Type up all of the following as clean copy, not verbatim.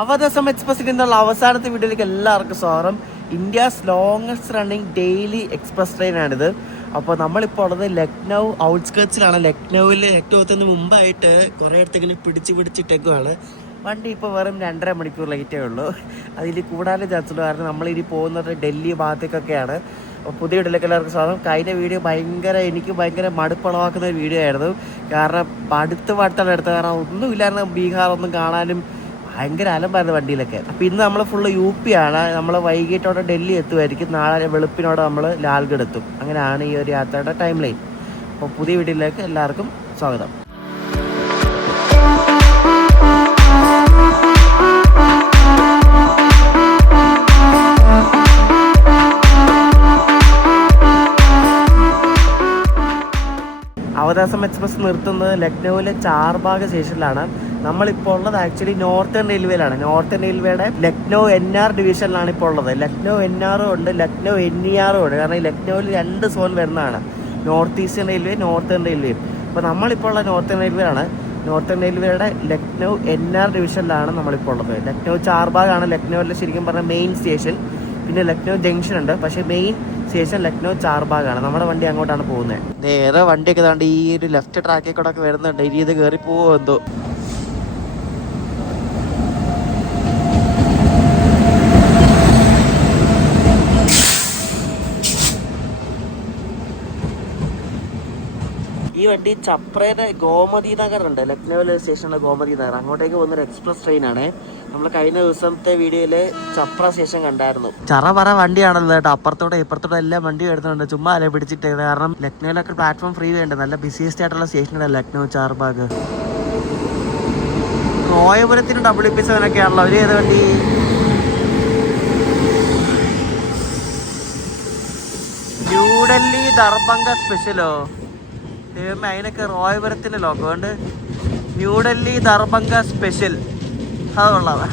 അവധസം എക്സ്പ്രസിൽ നിന്നുള്ള അവസാനത്തെ വീഡിയോയിലേക്ക് എല്ലാവർക്കും സ്വാഗതം. India's longest running daily express ട്രെയിനാണിത്. അപ്പോൾ നമ്മളിപ്പോൾ ഉള്ളത് ലക്നൗ ഔട്ട്സ്കേർട്സിലാണ്. ലക്നൗത്തിന് മുമ്പായിട്ട് കുറേ അടുത്ത് ഇങ്ങനെ പിടിച്ചിട്ടേക്കുവാണ്. വണ്ടി ഇപ്പോൾ വെറും 2.5 മണിക്കൂർ ലേറ്റേ ഉള്ളൂ. അതിൽ കൂടാതെ ചാൻസ് ഉള്ളൂ, കാരണം നമ്മളിനി പോകുന്നത് ഡൽഹി ഭാഗത്തേക്കൊക്കെയാണ്. അപ്പോൾ പുതിയ വീഡിയോയിലേക്ക് എല്ലാവർക്കും സ്വാഗതം. കഴിഞ്ഞ വീഡിയോ എനിക്ക് ഭയങ്കര മടുപ്പളവാക്കുന്ന ഒരു വീഡിയോ ആയിരുന്നു. കാരണം അടുത്താണ് എടുത്തത്. കാരണം ഒന്നുമില്ലായിരുന്നു, ബീഹാർ ഒന്നും കാണാനും ഭയങ്കര അലമ്പായിരുന്നു വണ്ടിയിലൊക്കെ. അപ്പോൾ ഇന്ന് നമ്മൾ ഫുള്ള് UP ആണ്. നമ്മൾ വൈകിട്ടോടെ ഡൽഹി എത്തുമായിരിക്കും. നാളെ വെളുപ്പിനോടെ നമ്മൾ ലാൽഗഡ് എത്തും. അങ്ങനെയാണ് ഈ ഒരു യാത്രയുടെ ടൈം ലൈൻ. അപ്പോൾ പുതിയ വീഡിയോയിലേക്ക് എല്ലാവർക്കും സ്വാഗതം. അവധാസം എക്സ്പ്രസ് നിർത്തുന്നത് ലക്നൌവിലെ ചാർബാഗ് സ്റ്റേഷനിലാണ്. നമ്മളിപ്പോൾ ഉള്ളത് ആക്ച്വലി നോർത്തേൺ റെയിൽവേയിലാണ്. നോർത്തേൺ റെയിൽവേയുടെ ലക്നൗ NR ഡിവിഷനിലാണ് ഇപ്പോൾ ഉള്ളത്. ലക്നൗ NR ഉണ്ട്, ലക്നൗ NER ഉണ്ട്. കാരണം ഈ ലക്നൌവിൽ 2 സോൺ വരുന്നതാണ്, north eastern railway, northern railway. അപ്പോൾ നമ്മളിപ്പോൾ ഉള്ള നോർത്തേൺ റെയിൽവേയാണ്. നോർത്തേൺ റെയിൽവേയുടെ ലക്നൗ NR ഡിവിഷനിലാണ് നമ്മളിപ്പോൾ ഉള്ളത്. ലക്നൗ ചാർബാഗ് ആണ് ലക്നൌവിലെ ശരിക്കും പറഞ്ഞാൽ മെയിൻ സ്റ്റേഷൻ. പിന്നെ ലക്നൗ ജംഗ്ഷൻ ഉണ്ട്, പക്ഷേ മെയിൻ സ്റ്റേഷൻ ലക്നൗ ചാർബാഗ് ആണ്. നമ്മുടെ വണ്ടി അങ്ങോട്ടാണ് പോകുന്നത്. നേരെ വണ്ടിയൊക്കെ താണ്ട് ഈ ഒരു ലെഫ്റ്റ് ട്രാക്കിൽ കൂടെ ഒക്കെ വരുന്നുണ്ട്. ഇനി ഇത് കയറി പോവോ എന്തോ. ഈ വണ്ടി ചപ്രയുടെ ഗോമതി നഗർ ഉണ്ട്, ലക്നൌവിലെ സ്റ്റേഷനിലെ ഗോമതി നഗർ. അങ്ങോട്ടേക്ക് പോകുന്നൊരു എക്സ്പ്രസ് ട്രെയിനാണ്. നമ്മൾ കഴിഞ്ഞ ദിവസത്തെ വീഡിയോയില് ചപ്ര സ്റ്റേഷൻ കണ്ടായിരുന്നു. ചറ വണ്ടിയാണല്ലോ കേട്ടോ. അപ്പുറത്തോടെ ഇപ്പുറത്തോടെ എല്ലാം വണ്ടി എടുത്തുണ്ട്. ചുമ്മാ അല്ലെ പിടിച്ചിട്ട്. കാരണം ലക്നൌവിലൊക്കെ പ്ലാറ്റ്ഫോം ഫ്രീ വേണ്ട. നല്ല ബിസിയസ്റ്റ് ആയിട്ടുള്ള സ്റ്റേഷനാണ് ലക്നൗ ചാർബാഗ്. റോയപുരത്തിന് WP7 ആണല്ലോ. അവര് ഏത് വണ്ടി? ന്യൂഡൽഹി ദർഭംഗ സ്പെഷ്യലോ? അതിനൊക്കെ റോയപുരത്തിന്റെ ലോക്കോ ഉണ്ട്. ന്യൂഡൽഹി ദർഭംഗ സ്പെഷ്യൽ, അതുള്ളത്.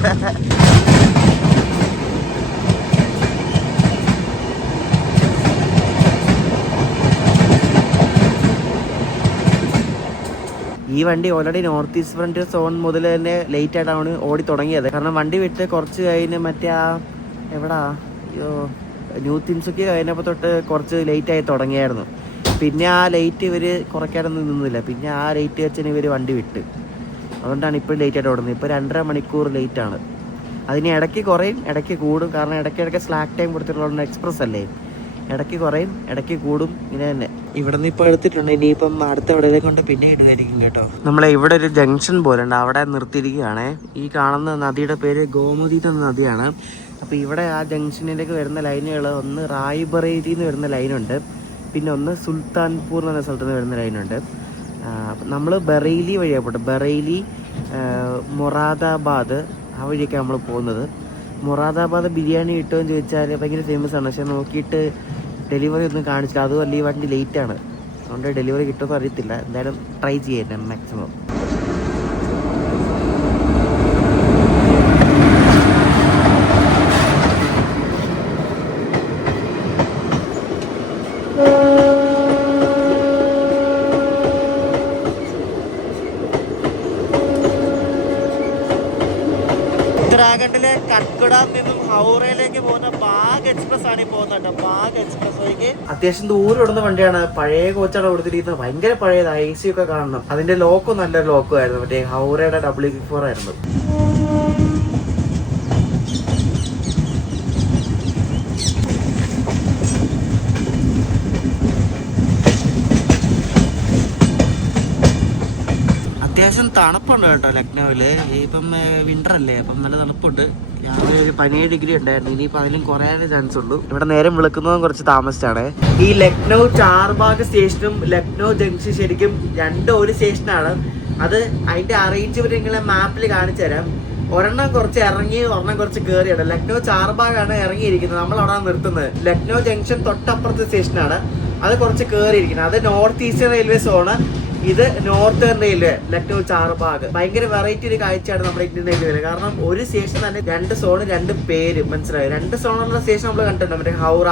ഈ വണ്ടി already north east friend zone മുതൽ തന്നെ ലേറ്റ് ആയിട്ടാണ് ഓടി തുടങ്ങിയത്. കാരണം വണ്ടി വിട്ട് കുറച്ച് കഴിഞ്ഞ് മറ്റേ എവിടാ ന്യൂ തിൻസുക്കി കഴിഞ്ഞപ്പോൾ തൊട്ട് കുറച്ച് ലേറ്റ് ആയി തുടങ്ങിയായിരുന്നു. പിന്നെ ആ ലേറ്റ് ഇവർ കുറയ്ക്കാനൊന്നും നിന്നില്ല. പിന്നെ ആ ലേറ്റ് വെച്ചാൽ ഇവർ വണ്ടി വിട്ട്. അതുകൊണ്ടാണ് ഇപ്പോൾ ലേറ്റ് ആയിട്ട് ഓടുന്നത്. ഇപ്പോൾ 2.5 മണിക്കൂർ ലേറ്റാണ്. അതിന് ഇടയ്ക്ക് കുറയും, ഇടയ്ക്ക് കൂടും. കാരണം ഇടയ്ക്കിടയ്ക്ക് സ്ലാക്ക് ടൈം കൊടുത്തിട്ടുള്ള എക്സ്പ്രസ് അല്ലേ, ഇടയ്ക്ക് കുറയും, ഇടയ്ക്ക് കൂടും. ഇങ്ങനെ തന്നെ. ഇവിടെ നിന്ന് ഇപ്പോൾ എടുത്തിട്ടുണ്ട്. ഇനിയിപ്പം അടുത്ത എവിടെയൊക്കെ കൊണ്ട് പിന്നെ ഇടുമായിരിക്കും കേട്ടോ. നമ്മളെ ഇവിടെ ഒരു ജംഗ്ഷൻ പോലെ ഉണ്ട്, അവിടെ നിർത്തിയിരിക്കുകയാണേ. ഈ കാണുന്ന നദിയുടെ പേര് ഗോമതി എന്ന നദിയാണ്. അപ്പോൾ ഇവിടെ ആ ജംഗ്ഷനിലേക്ക് വരുന്ന ലൈനുകൾ, ഒന്ന് റായ്ബറേലി എന്ന് വരുന്ന ലൈനുണ്ട്, പിന്നെ ഒന്ന് സുൽത്താൻപൂർ എന്ന സ്ഥലത്ത് നിന്ന് വരുന്ന ലൈനുണ്ട്. നമ്മൾ ബറേലി വഴിയാണ് പോട്ടെ. ബറേലി, മൊറാദാബാദ്, ആ വഴിയൊക്കെ നമ്മൾ പോകുന്നത്. മൊറാദാബാദ് ബിരിയാണി കിട്ടുമെന്ന് ചോദിച്ചാൽ ഭയങ്കര ഫേമസ് ആണ്. പക്ഷെ നോക്കിയിട്ട് ഡെലിവറി ഒന്നും കാണിച്ചില്ല. അതുമല്ല ഈ വണ്ടി ലേറ്റാണ്, അതുകൊണ്ട് ഡെലിവറി കിട്ടുമെന്ന് അറിയത്തില്ല. എന്തായാലും ട്രൈ ചെയ്യാം മാക്സിമം. ഉത്തരാഖണ്ഡിലെ കട്ട്ഗഡയിൽ നിന്നും ഹൗറയിലേക്ക് പോകുന്ന ബാഗ് എക്സ്പ്രസ് ആണ് ഈ പോകുന്നത്. ബാഗ് എക്സ്പ്രസ് വഴിക്ക് അത്യാവശ്യം ദൂരം ഇടുന്ന വണ്ടിയാണ്. പഴയ കോച്ചാണ് കൊടുത്തിരിക്കുന്നത്, ഭയങ്കര പഴയത്. AC ഒക്കെ കാണണം. അതിന്റെ ലോക്കും നല്ലൊരു ലോക്കും ആയിരുന്നു. മറ്റേ ഹൗറയുടെ WP4 ആയിരുന്നു. അത്യാവശ്യം തണുപ്പുണ്ട് കേട്ടോ ലക്നൌവില്. ഇപ്പം വിന്റർ അല്ലേ, അപ്പം നല്ല തണുപ്പുണ്ട്. രാവിലെ ഒരു 17 ഡിഗ്രി ഉണ്ടായിരുന്നു. ഇനിയിപ്പോൾ അതിലും കുറയാനേ ചാൻസ് ഉള്ളൂ. ഇവിടെ നേരം വിളിക്കുന്നതും കുറച്ച് താമസിച്ചാണ്. ഈ ലക്നൗ ചാർബാഗ് സ്റ്റേഷനും ലക്നൗ ജംഗ്ഷൻ ശരിക്കും രണ്ടും ഒരു സ്റ്റേഷനാണ്. അത് അതിന്റെ അറേഞ്ച്മെന്റ് നിങ്ങളെ മാപ്പിൽ കാണിച്ചു തരാം. ഒരെണ്ണം കുറച്ച് ഇറങ്ങി, ഒരെണ്ണം കുറച്ച് കയറിയാണ്. ലക്നൗ ചാർബാഗ് ആണ് ഇറങ്ങിയിരിക്കുന്നത്, നമ്മൾ അവിടെ നിർത്തുന്നത്. ലക്നൗ ജംഗ്ഷൻ തൊട്ടപ്പുറത്തെ സ്റ്റേഷനാണ്, അത് കുറച്ച് കയറിയിരിക്കുന്നത്. അത് നോർത്ത് ഈസ്റ്റേൺ റെയിൽവേ സോണ്. ഇത് നോർത്തേൺ റെയിൽവേ ലക്നൗ ചാർബാഗ്. ഭയങ്കര വെറൈറ്റി ഒരു കാഴ്ചയാണ് നമ്മുടെ ഇന്ത്യൻ റെയിൽവേയിൽ. കാരണം ഒരു സ്റ്റേഷൻ തന്നെ 2 സോൺ 2 പേര്, മനസ്സിലായി? 2 സോണുള്ള സ്റ്റേഷൻ നമ്മൾ കണ്ടിട്ടുണ്ട്, മറ്റേ ഹൗറ,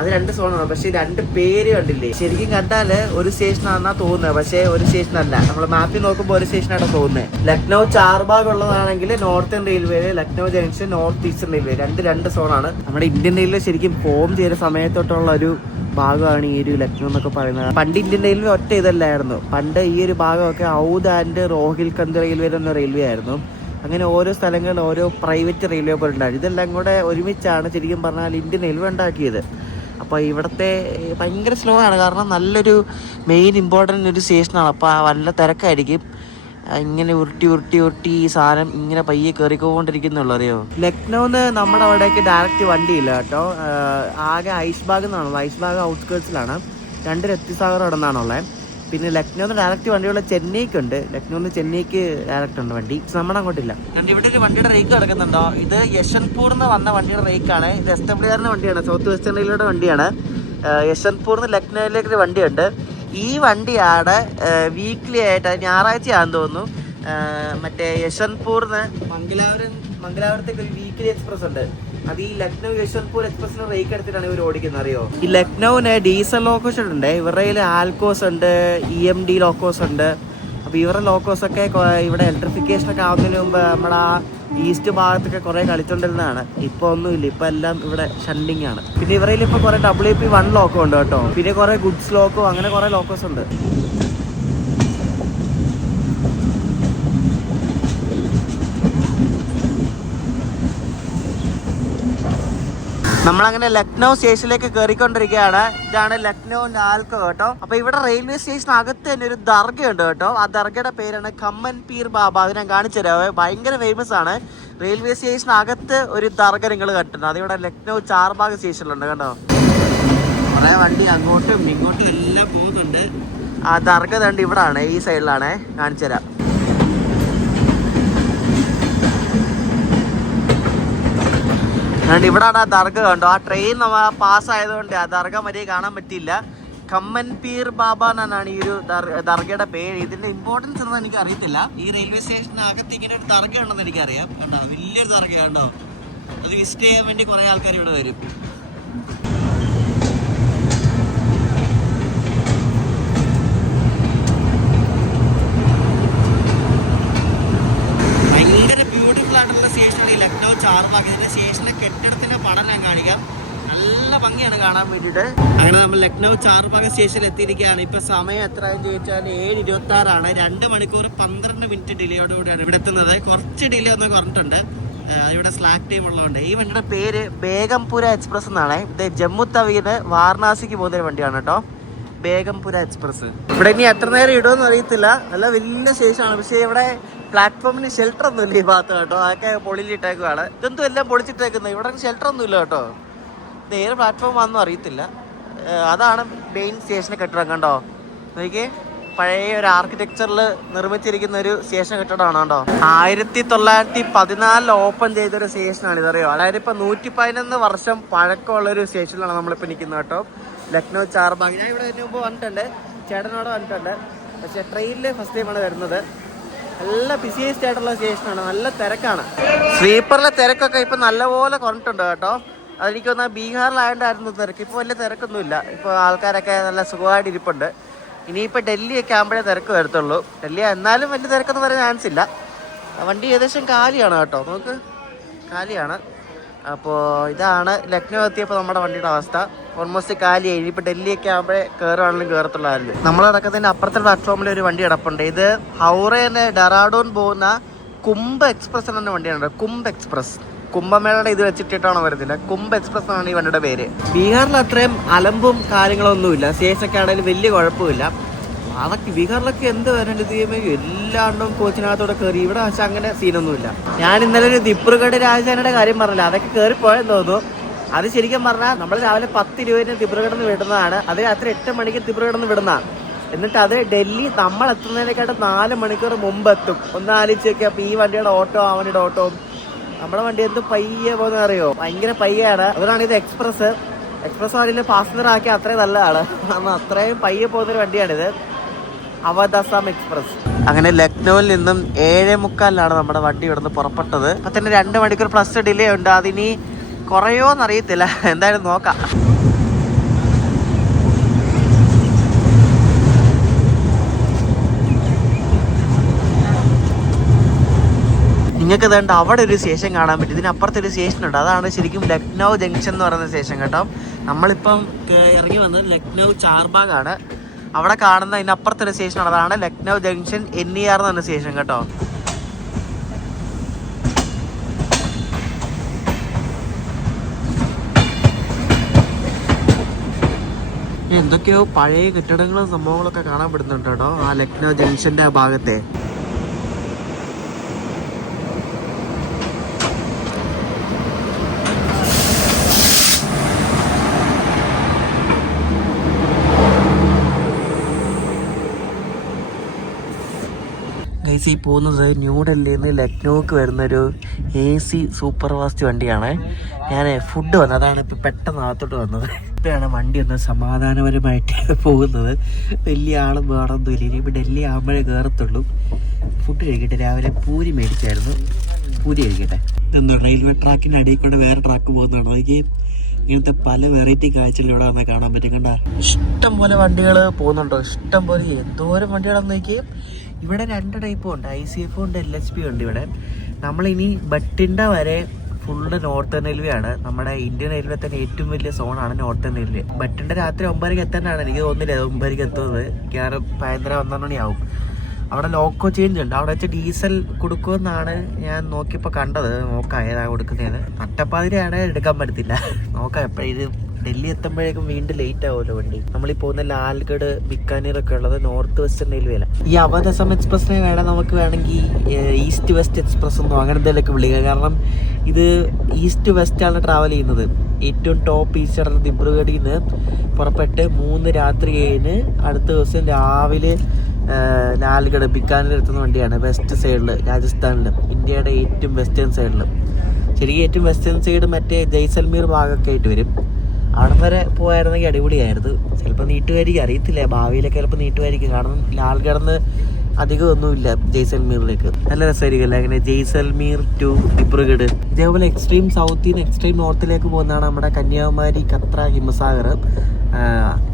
അത് 2 സോണാണ്. പക്ഷെ 2 പേര് കണ്ടില്ലേ? ശരിക്കും കണ്ടാല് ഒരു സ്റ്റേഷൻ ആണെന്നാ തോന്നുന്നത്, പക്ഷെ ഒരു സ്റ്റേഷൻ അല്ല. നമ്മൾ മാപ്പിൽ നോക്കുമ്പോൾ ഒരു സ്റ്റേഷനാണ് തോന്നുന്നത്. ലക്നൗ ചാർബാഗ് ഉള്ളതാണെങ്കിൽ നോർത്തേൺ റെയിൽവേയിൽ, Lucknow junction north eastern railway, 2 സോണാണ്. നമ്മുടെ ഇന്ത്യൻ റെയിൽവേ ശരിക്കും ഫോം ചെയ്ത സമയത്തോട്ടുള്ള ഒരു ഭാഗമാണ് ഈ ഒരു ലക്നൗ എന്നൊക്കെ പറയുന്നത്. പണ്ട് ഇന്ത്യൻ റെയിൽവേ ഒറ്റ ഇതല്ലായിരുന്നു. പണ്ട് ഈ ഒരു ഭാഗമൊക്കെ ഔദ് ആൻഡ് റോഹിൽഖണ്ഡ് റെയിൽവേ എന്ന റെയിൽവേ ആയിരുന്നു. അങ്ങനെ ഓരോ സ്ഥലങ്ങളിൽ ഓരോ പ്രൈവറ്റ് റെയിൽവേ പോലെ ഉണ്ടായിരുന്നു. ഇതെല്ലാം കൂടെ ഒരുമിച്ചാണ് ശരിക്കും പറഞ്ഞാൽ ഇന്ത്യൻ റെയിൽവേ ഉണ്ടാക്കിയത്. അപ്പോൾ ഇവിടുത്തെ ഭയങ്കര സ്ലോ ആണ്, കാരണം നല്ലൊരു മെയിൻ ഇമ്പോർട്ടൻ്റ് ഒരു സ്റ്റേഷനാണ്. അപ്പോൾ നല്ല തിരക്കായിരിക്കും. ഇങ്ങനെ ഉരുട്ടി ഈ സാധനം ഇങ്ങനെ പയ്യെ കയറിക്കൊണ്ടിരിക്കുന്നുള്ളൂ, അറിയോ? ലക്നൗന്ന് നമ്മുടെ അവിടേക്ക് ഡയറക്റ്റ് വണ്ടിയില്ല കേട്ടോ. ആകെ ഐഷ്ബാഗ് എന്നാണ്. ഐഷ്ബാഗ് ഔട്ട്സ്കേർട്സിലാണ്. 2 രത്തിസാഗർ അവിടെ നിന്നാണുള്ളത്. പിന്നെ ലക്നൗന്ന് ഡയറക്റ്റ് വണ്ടിയുള്ള ചെന്നൈക്കുണ്ട്. ലക്നൗന്ന് ചെന്നൈക്ക് ഡയറക്റ്റ് ഉണ്ട് വണ്ടി, നമ്മുടെ അങ്ങോട്ടില്ല. ഇവിടെ ഒരു വണ്ടിയുടെ റേക്ക് കിടക്കുന്നുണ്ടോ? ഇത് യശ്വന്ത്പൂർന്ന് വന്ന വണ്ടിയുടെ റേക്കാണ്. ഇത് SWRന്റെ വണ്ടിയാണ്, സൗത്ത് വെസ്റ്റേൺ റെയിൽവേയുടെ വണ്ടിയാണ്. യശ്വന്ത്പൂർന്ന് ലക്നൌവിലേക്ക് ഒരു വണ്ടിയുണ്ട്. ഈ വണ്ടിയാണ് വീക്ക്ലി ആയിട്ട്, ഞായറാഴ്ചയാണെന്ന് തോന്നുന്നു, മറ്റേ യശ്വന്ത്പൂർന്ന് മംഗലാപുരത്തേക്ക് ഒരു വീക്ക്ലി എക്സ്പ്രസ് ഉണ്ട്. അത് ഈ ലക്നൗ യശ്വന്ത്പൂർ എക്സ്പ്രസിന് റേക്ക് എടുത്തിട്ടാണ് ഇവർ ഓടിക്കുന്നത്, അറിയോ? ഈ ലക്നൌവിന് ഡീസൽ ലോക്കോസ് ഉണ്ട്, ഇവരുടെ ആൽക്കോസ് ഉണ്ട്, EMD ലോക്കോസ് ഉണ്ട്. അപ്പോൾ ഇവരുടെ ലോക്കോസ് ഒക്കെ ഇവിടെ ഇലക്ട്രിഫിക്കേഷൻ ഒക്കെ ആവുന്നതിന് മുമ്പ് നമ്മുടെ ആ ഈസ്റ്റ് ഭാഗത്തൊക്കെ കുറെ കളിച്ചോണ്ടിരുന്നതാണ്. ഇപ്പൊ ഒന്നുമില്ല, ഇപ്പൊ എല്ലാം ഇവിടെ ഷണ്ടിങ് ആണ്. പിന്നെ ഇവരിൽ ഇപ്പൊ കുറെ WP1 ലോക്കോ ഉണ്ട് കേട്ടോ. പിന്നെ കുറെ ഗുഡ്സ് ലോക്കോ, അങ്ങനെ കുറെ ലോക്കോസ് ഉണ്ട്. നമ്മളങ്ങനെ ലക്നൗ സ്റ്റേഷനിലേക്ക് കയറിക്കൊണ്ടിരിക്കുകയാണ്. ഇതാണ് ലക്നൗ നാൽക്കോ കേട്ടോ. അപ്പൊ ഇവിടെ റെയിൽവേ സ്റ്റേഷൻ അകത്ത് തന്നെ ഒരു ദർഗയുണ്ട് കേട്ടോ. ആ ദർഗയുടെ പേരാണ് ഖമ്മൻ പീർ ബാബ. അത് ഞാൻ കാണിച്ചു തരാവേ, ഭയങ്കര ഫേമസ് ആണ്. റെയിൽവേ സ്റ്റേഷൻ അകത്ത് ഒരു ദർഗ നിങ്ങൾ കണ്ടിട്ടുണ്ട്. അതിവിടെ ലക്നൗ ചാർബാഗ് സ്റ്റേഷനിലുണ്ട് കേട്ടോ. കുറെ വണ്ടി അങ്ങോട്ടും ഇങ്ങോട്ടും എല്ലാം പോകുന്നുണ്ട്. ആ ദർഗ കണ്ട് ഇവിടെ ആണ്, ഈ സൈഡിലാണ്, കാണിച്ചു തരാം. ഇവിടാണ് ആ ദർഗ കണ്ടോ. ആ ട്രെയിൻ പാസ് ആയതുകൊണ്ട് ആ ദർഗ മര്യാദ കാണാൻ പറ്റിയില്ല. ഖമ്മൻ പീർ ബാബ എന്നാണ് ഈ ഒരു ദർഗയുടെ പേര്. ഇതിന്റെ ഇമ്പോർട്ടൻസ് ഒന്നും എനിക്ക് അറിയത്തില്ല. ഈ റെയിൽവേ സ്റ്റേഷനകത്ത് ഇങ്ങനെ ഒരു ദർഗ ഉണ്ടെന്ന് എനിക്കറിയാം. കണ്ടോ, വലിയൊരു ദർഗ കണ്ടോ. അത് വിസിറ്റ് ചെയ്യാൻ വേണ്ടി കുറെ ആൾക്കാർ ഇവിടെ വരും. ലക്നൗ ചാർബാഗ്. ഇതിന്റെ സ്റ്റേഷന്റെ കെട്ടിടത്തിന്റെ പടം ഞാൻ കാണിക്കാം. നല്ല ഭംഗിയാണ് കാണാൻ വേണ്ടിയിട്ട്. അങ്ങനെ നമ്മൾ ലക്നൗ ചാർബാഗ് സ്റ്റേഷനിൽ എത്തിയിരിക്കുകയാണ്. ഇപ്പൊ സമയം എത്രയെന്ന് ചോദിച്ചാൽ 7:26 2 മണിക്കൂർ 12 മിനിറ്റ് ഡിലേയോടുകൂടിയാണ് ഇവിടെ എത്തുന്നത്. കുറച്ച് ഡിലേ ഒന്ന് കുറഞ്ഞിട്ടുണ്ട്, ഇവിടെ സ്ലാക്ക് ടൈം ഉള്ളതുകൊണ്ട്. ഈ വണ്ടിയുടെ പേര് ബേഗംപുര എക്സ്പ്രസ് എന്നാണ്. ഇത് ജമ്മു തവിന്ന് വാരണാസിക്ക് പോകുന്ന ഒരു വണ്ടിയാണ് കേട്ടോ, ബേഗംപുര എക്സ്പ്രസ്. ഇവിടെ ഇനി എത്ര നേരം ഇടുമെന്ന് അറിയത്തില്ല. നല്ല വലിയ സ്റ്റേഷനാണ്. പക്ഷേ ഇവിടെ പ്ലാറ്റ്ഫോമിന് ഷെൽട്ടർ ഒന്നും ഇല്ല ഈ ഭാഗത്ത് കേട്ടോ. അതൊക്കെ പൊളിയിലിട്ടേക്കുവാണ്. ഇതെന്തും എല്ലാം പൊളിച്ചിട്ടേക്കുന്നത്. ഇവിടെ ഷെൽട്ടർ ഒന്നും ഇല്ല കേട്ടോ. നേരെ പ്ലാറ്റ്ഫോം വന്നും അറിയത്തില്ല. അതാണ് മെയിൻ സ്റ്റേഷൻ കെട്ടിടം കണ്ടോ. നോക്കിയേ, പഴയ ഒരു ആർക്കിടെക്ചറിൽ നിർമ്മിച്ചിരിക്കുന്ന ഒരു സ്റ്റേഷൻ കെട്ടിടമാണ് കേട്ടോ. 1914 ഓപ്പൺ ചെയ്തൊരു സ്റ്റേഷനാണ് ഇതറിയോ. അതായത് ഇപ്പൊ 111 വർഷം പഴക്കമുള്ളൊരു സ്റ്റേഷനിലാണ് നമ്മളിപ്പോൾ നിൽക്കുന്നത് കേട്ടോ, ലക്നൗ ചാർബാഗ്. ഞാൻ ഇവിടെ ഇതിന് മുമ്പ് വന്നിട്ടുണ്ട്, ചേട്ടനോടെ വന്നിട്ടുണ്ട്. പക്ഷേ ട്രെയിനിൽ ഫസ്റ്റ് ടൈമാണ് വരുന്നത്. നല്ല ബിസിയസ്റ്റ് ആയിട്ടുള്ള സ്റ്റേഷനാണ്, നല്ല തിരക്കാണ്. സ്ലീപ്പറിലെ തിരക്കൊക്കെ ഇപ്പൊ നല്ലപോലെ കുറഞ്ഞിട്ടുണ്ട് കേട്ടോ. അതെനിക്ക് തോന്നാ ബീഹാറിലായതുകൊണ്ടായിരുന്നു തിരക്ക്. ഇപ്പോൾ വലിയ തിരക്കൊന്നുമില്ല. ഇപ്പോൾ ആൾക്കാരൊക്കെ നല്ല സുഖമായിട്ട് ഇരിപ്പുണ്ട്. ഇനിയിപ്പോൾ ഡൽഹിയൊക്കെ ആകുമ്പോഴേ തിരക്ക് വരത്തുള്ളൂ. ഡൽഹി എന്നാലും വലിയ തിരക്കൊന്നും വരാൻ ചാൻസ് ഇല്ല. വണ്ടി ഏകദേശം കാലിയാണ് കേട്ടോ, നമുക്ക് കാലിയാണ്. അപ്പോൾ ഇതാണ് ലക്നൗ എത്തിയപ്പോൾ നമ്മുടെ വണ്ടിയുടെ അവസ്ഥ. ഓൾമോസ്റ്റ് കാലിയായി. ഇനിയിപ്പോൾ ഡൽഹിയൊക്കെ ആകുമ്പോഴേ കയറുവാണെങ്കിലും കയറത്തുള്ളായിരുന്നു. നമ്മൾ നടക്കുന്നതിൻ്റെ അപ്പുറത്തെ പ്ലാറ്റ്ഫോമിൽ ഒരു വണ്ടി കിടപ്പുണ്ട്. ഇത് ഹൗറേന്ന് ഡെറാഡൂൺ പോകുന്ന കുംഭ് എക്സ്പ്രസ് എന്ന വണ്ടിയാണ്. കുംഭ് എക്സ്പ്രസ് കുംഭമേളയുടെ ഇത് വെച്ചിട്ടാണോ വരുന്നില്ല, കുംഭ് എക്സ്പ്രസ് എന്നാണ് ഈ വണ്ടിയുടെ പേര്. ബീഹാറിൽ അത്രയും അലമ്പും കാര്യങ്ങളൊന്നുമില്ല. സ്റ്റേഷനൊക്കെ ആണെങ്കിലും വലിയ കുഴപ്പമില്ല. അതൊക്കെ ബീഹാറിലൊക്കെ എന്ത് വരേണ്ടത് ചെയ്യുമ്പോൾ എല്ലാണ്ടും കോച്ചിനകത്തോടെ കയറി. ഇവിടെ പക്ഷെ അങ്ങനെ സീനൊന്നുമില്ല. ഞാൻ ഇന്നലെ ഒരു ദിബ്രുഗഡ് രാജധാനിയുടെ കാര്യം പറഞ്ഞില്ല, അതൊക്കെ കയറിപ്പോയെന്ന് തോന്നുന്നു. അത് ശരിക്കും പറഞ്ഞാൽ നമ്മൾ രാവിലെ 10:20 ദിബ്രുഗഡിൽ നിന്ന് വിടുന്നതാണ്. അത് രാത്രി 8 മണിക്ക് ദിബ്രുഗഡിൽ നിന്ന് വിടുന്നതാണ്. എന്നിട്ട് അത് ഡൽഹി നമ്മൾ എത്തുന്നതിനേക്കാട്ട് 4 മണിക്കൂർ മുമ്പ് എത്തും. ഒന്ന് ആലോചിച്ചൊക്കെ. അപ്പോൾ ഈ വണ്ടിയുടെ ഓട്ടോ അവൻ്റെ ഓട്ടോ, നമ്മുടെ വണ്ടി എന്ത് പയ്യെ പോകുന്ന അറിയോ, ഭയങ്കര പയ്യാണ്. അതുകൊണ്ടാണ് ഇത് എക്സ്പ്രസ് ആണെങ്കിൽ പാസഞ്ചർ ആക്കി അത്രയും നല്ലതാണ്. കാരണം അത്രയും പയ്യെ പോകുന്നൊരു വണ്ടിയാണിത്. അവധ് എക്സ്പ്രസ്. അങ്ങനെ ലക്നൌവിൽ നിന്നും 7:45 നമ്മുടെ വണ്ടി ഇവിടുന്ന് പുറപ്പെട്ടത്. അപ്പൊ തന്നെ 2 മണിക്കൂർ പ്ലസ് ഡിലേ ഉണ്ട്. അതിനി കുറയോന്ന് അറിയത്തില്ല, എന്തായാലും നോക്കാം. നിങ്ങൾക്ക് വേണ്ട അവിടെ ഒരു സ്റ്റേഷൻ കാണാൻ പറ്റും. ഇതിനപ്പുറത്തെ ഒരു സ്റ്റേഷൻ ഉണ്ട്, അതാണ് ശരിക്കും ലക്നൗ ജംഗ്ഷൻ എന്ന് പറയുന്ന സ്റ്റേഷൻ കേട്ടോ. നമ്മളിപ്പം ഇറങ്ങി വന്നത് ലക്നൗ ചാർബാഗാണ്. അവിടെ കാണുന്ന ഇതിനപ്പുറത്തെ ഒരു സ്റ്റേഷനാണ്, അതാണ് ലക്നൗ ജംഗ്ഷൻ NER എന്ന് പറഞ്ഞ സ്റ്റേഷൻ കേട്ടോ. എന്തൊക്കെയോ പഴയ കെട്ടിടങ്ങളും സംഭവങ്ങളൊക്കെ കാണാൻ പെടുന്നുണ്ട് കേട്ടോ ആ ലക്നൗ ജംഗ്ഷന്റെ ആ ഭാഗത്തെ. ഗൈസ്, ഈ പോകുന്നത് ന്യൂഡൽഹിയിൽ നിന്ന് ലക്നൗക്ക് വരുന്നൊരു AC സൂപ്പർ ഫാസ്റ്റ് വണ്ടിയാണ്. ഞാൻ ഫുഡ് വന്നത്, അതാണ് ഇപ്പോൾ പെട്ടെന്ന് അകത്തോട്ട് വന്നത്. ഇപ്പോഴാണ് വണ്ടി ഒന്ന് സമാധാനപരമായിട്ട് പോകുന്നത്. വലിയ ആളും വേണമെന്നില്ല. ഇനിയിപ്പോൾ ഡൽഹി ആകുമ്പോഴേ കയറത്തുള്ളൂ. ഫുഡ് കഴിക്കട്ടെ. രാവിലെ പൂരി മേടിച്ചായിരുന്നു, പൂരി കഴിക്കട്ടെ. ഇതെന്തോ റെയിൽവേ ട്രാക്കിൻ്റെ അടിയിൽ കൂടെ വേറെ ട്രാക്ക് പോകുന്നതാണ്. എനിക്ക് ഇങ്ങനത്തെ പല വെറൈറ്റി കാഴ്ചകൾ ഇവിടെ വന്നാൽ കാണാൻ പറ്റും. കണ്ട ഇഷ്ടം പോലെ വണ്ടികൾ പോകുന്നുണ്ടോ, ഇഷ്ടം പോലെ. എന്തോരം വണ്ടികളാണെന്ന് നോക്കിയാൽ ഇവിടെ 2 ടൈപ്പും ഉണ്ട്, ICF ഉണ്ട്, LHP ഉണ്ട്. ഇവിടെ നമ്മളിനി ബട്ടിണ്ട വരെ ഫുള്ള് നോർത്തേൺ റെയിൽവേ ആണ്. നമ്മുടെ ഇന്ത്യൻ റെയിൽവേ തന്നെ ഏറ്റവും വലിയ സോണാണ് നോർത്തേൺ റെയിൽവേ. ബട്ടിണ്ട രാത്രി 9:00 എത്താനാണ്, എനിക്ക് തോന്നുന്നില്ല 9:00 എത്തുന്നത്. മിക്കവാറും 12 മണിയാവും. അവിടെ ലോക്കോ ചേഞ്ച് ഉണ്ട്, അവിടെ വെച്ച് ഡീസൽ കൊടുക്കുമെന്നാണ് ഞാൻ നോക്കിയപ്പോൾ കണ്ടത്. നോക്കാം ഏതാ കൊടുക്കുന്നതെന്ന്. നട്ടപ്പാതിരിയാണ്, എടുക്കാൻ പറ്റത്തില്ല. നോക്കാം എപ്പോഴും. ഇത് ഡൽഹി എത്തുമ്പോഴേക്കും വീണ്ടും ലേറ്റ് ആവുമല്ലോ വണ്ടി. നമ്മളീ പോകുന്ന ലാൽഗഡ്, ബിക്കാനീർ ഒക്കെ ഉള്ളത് നോർത്ത് വെസ്റ്റേൺ റെയിൽവേയില. ഈ അവധ് എക്സ്പ്രസിനെ നമുക്ക് വേണമെങ്കിൽ ഈസ്റ്റ് വെസ്റ്റ് എക്സ്പ്രസ് എന്നോ അങ്ങനെ എന്തെങ്കിലുമൊക്കെ വിളിക്കാം. കാരണം ഇത് ഈസ്റ്റ് വെസ്റ്റ് ആണ് ട്രാവൽ ചെയ്യുന്നത്. ഏറ്റവും ടോപ്പ് ഈസ്റ്റ് ആണ് ദിബ്രുഗഡിൽ നിന്ന് പുറപ്പെട്ട് 3 രാത്രി കഴിഞ്ഞ് അടുത്ത ദിവസം രാവിലെ ലാൽഗഡ്, ബിക്കാനീർ എത്തുന്ന വണ്ടിയാണ്. വെസ്റ്റ് സൈഡിൽ, രാജസ്ഥാനിൽ, ഇന്ത്യയുടെ ഏറ്റവും വെസ്റ്റേൺ സൈഡിൽ. ശരിക്കും ഏറ്റവും വെസ്റ്റേൺ സൈഡ് മറ്റേ ജയ്സൽമീർ ഭാഗമൊക്കെ ആയിട്ട് വരും. അവിടെ വരെ പോയായിരുന്നെങ്കിൽ അടിപൊളിയായിരുന്നു. ചിലപ്പോൾ നീട്ടുകാരിക്കും, അറിയത്തില്ല, ഭാവിയിലൊക്കെ ചിലപ്പോൾ നീട്ടുകാരിക്കും. കാരണം ലാൽഗഡിന്ന് അധികം ഒന്നുമില്ല ജയ്സൽമീറിലേക്ക്. നല്ല രസമായിരിക്കും അങ്ങനെ ജയ്സൽമീർ ടു ദിബ്രുഗഡ്. ഇതേപോലെ എക്സ്ട്രീം സൗത്തിൽ നിന്ന് എക്സ്ട്രീം നോർത്തിലേക്ക് പോകുന്നതാണ് നമ്മുടെ കന്യാകുമാരി, കത്ര, ഹിമസാഗർ.